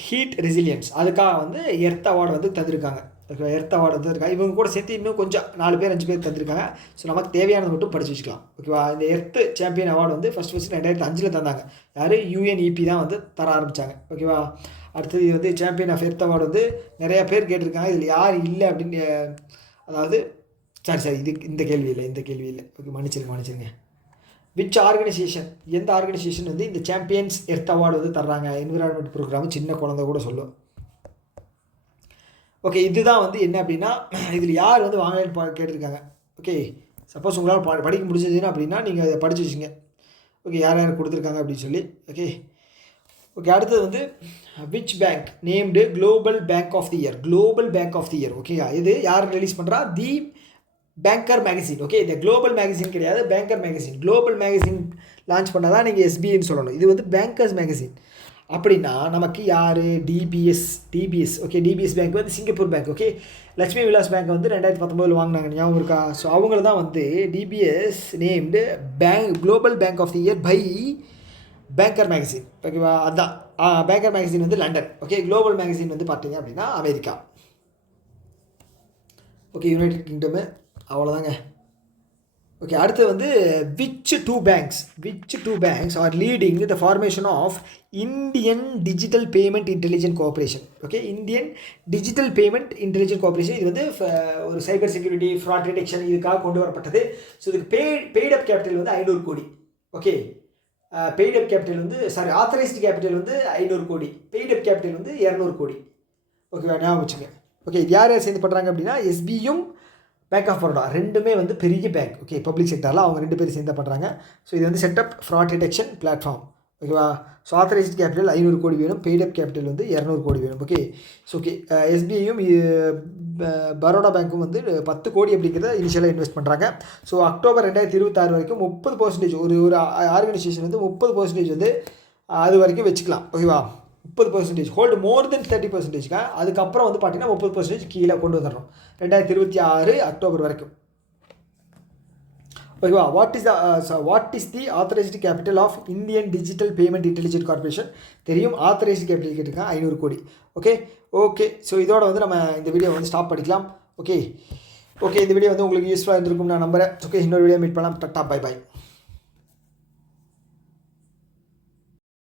heat resilience, அதுக்காக வந்து எர்த் அவார்டு வந்து தந்திருக்காங்க. ஓகே. எர்த் அவார்டு தந்திருக்காங்க. இவங்க கூட சேர்த்து இன்னும் கொஞ்சம் 4 பேர் 5 பேர் தந்திருக்காங்க. ஸோ நமக்கு தேவையானது மட்டும் படித்து வச்சுக்கலாம். ஓகேவா. இந்த எர்த் சாம்பியன் அவார்டு வந்து ஃபஸ்ட் 2005 தந்தாங்க. யார், யூஎன்இபி தான் வந்து தர ஆரம்பித்தாங்க. ஓகேவா. அடுத்தது இது வந்து சாம்பியன் ஆஃப் எர்த் அவார்டு வந்து நிறையா பேர் கேட்டிருக்காங்க. இதில் யார் இல்லை அப்படின்னு, அதாவது இது இந்த கேள்வி இல்லை. ஓகே. மன்னிச்சிருங்க. விச் ஆர்கனைசேஷன், எந்த ஆர்கனைசேஷன் வந்து இந்த சாம்பியன்ஸ் எர்த் அவார்டு வந்து தர்றாங்க என்விரான்மெண்ட் ப்ரோக்ராம், சின்ன குழந்தை கூட சொல்லும். ஓகே. இதுதான் வந்து என்ன அப்படின்னா, இதில் யார் வந்து வாங்கலன்னு கேட்டிருக்காங்க. ஓகே. சப்போஸ் உங்களால் படிக்க முடிஞ்சதுன்னா அப்படின்னா நீங்கள் அதை படித்து வச்சுங்க. ஓகே. யார் கொடுத்துருக்காங்க அப்படின்னு சொல்லி. ஓகே. அடுத்தது வந்து which bank named global bank of the year. Okay. இது யார் ரிலீஸ் பண்ணுறா, தி பேங்கர் மேகசின். ஓகே. இந்த குளோபல் மேகசின் கிடையாது, banker magazine. Global magazine launch பண்ணால் தான் நீங்கள் SBIன்னு சொல்லணும். இது வந்து பேங்கர்ஸ் மேகசின். அப்படின்னா நமக்கு யார், டிபிஎஸ். ஓகே. டிபிஎஸ் பேங்க் வந்து Singapore bank. Okay. Lakshmi Vilas bank வந்து 2019 வாங்கினாங்க, ஞாபகம் இருக்கா. ஸோ அவங்கள தான் வந்து DBS named global bank of the year by banker magazine. ஓகேவா. அதுதான் பேங்கர் மேகசின் வந்து லண்டன். ஓகே. குளோபல் மேகசின் வந்து பார்த்தீங்க அப்படின்னா அமெரிக்கா. ஓகே. United Kingdom. அவ்வளோதாங்க. ஓகே. அடுத்து வந்து which two banks are leading the formation of Indian digital payment intelligent cooperation. Okay. Indian digital payment intelligent cooperation இது வந்து ஒரு சைபர் செக்யூரிட்டி, ஃப்ராட் டிடெக்ஷன் இதுக்காக கொண்டு வரப்பட்டது. ஸோ இதுக்கு பெய்ட் அப் கேபிட்டல் வந்து 500 கோடி. ஓகே. பெய்ட் அப் கேபிட்டல் வந்து ஆத்தரைஸ்டு கேபிட்டல் வந்து 500 கோடி, பெய்ட் அப் கேபிட்டல் வந்து 200 கோடி. ஓகேவா. ஞாபகம் வச்சுங்க. ஓகே. இது யார் சேர்ந்து பண்ணுறாங்க அப்படின்னா SBIயும் பேங்க் ஆஃப் பரோடா ரெண்டுமே வந்து பெரிய பேங்க். ஓகே. பப்ளிக் செக்டரில் அவங்க 2 பேரும் சேர்ந்து பண்ணுறாங்க. ஸோ இது வந்து செட்டப் ஃப்ராட் டிடெக்ஷன் பிளாட்ஃபார்ம். ஓகேவா. ஸோ ஆத்தரைஸ்டு கேபிட்டல் 500 கோடி வேணும், பெய்ட் அப் கேபிட்டல் வந்து 200 கோடி வேணும். ஓகே. So okay. SBIயும் பரோடா பேங்க்கும் வந்து 10 கோடி அப்படிங்கிறத இனிஷியலாக இன்வெஸ்ட் பண்ணுறாங்க. ஸோ அக்டோபர் 2026 வரைக்கும் 30% ஒரு ஆர்கனைசேஷன் வந்து 30% வந்து அது வரைக்கும் வச்சுக்கலாம். ஓகேவா. 30% ஹோல்டு மோர் தென் 30%. அதுக்கப்புறம் வந்து பார்த்தீங்கன்னா 30% கீழே கொண்டு வந்துடணும் 2026 அக்டோபர் வரைக்கும். ஓகேவா. What is the authorised capital of Indian digital payment intelligent corporation தெரியும். ஆத்தரைஸ்டு கேபிட்டல் கேட்டிருக்காங்க 500 கோடி. ஓகே. ஸோ இதோட வந்து நம்ம இந்த வீடியோ வந்து ஸ்டாப் பண்ணிக்கலாம். ஓகே. இந்த வீடியோ வந்து உங்களுக்கு யூஸ்ஃபுல்லாக இருந்திருக்கும் நான் நம்புறேன். ஓகே. இன்னொரு வீடியோ மீட் பண்ணலாம். Tata, by.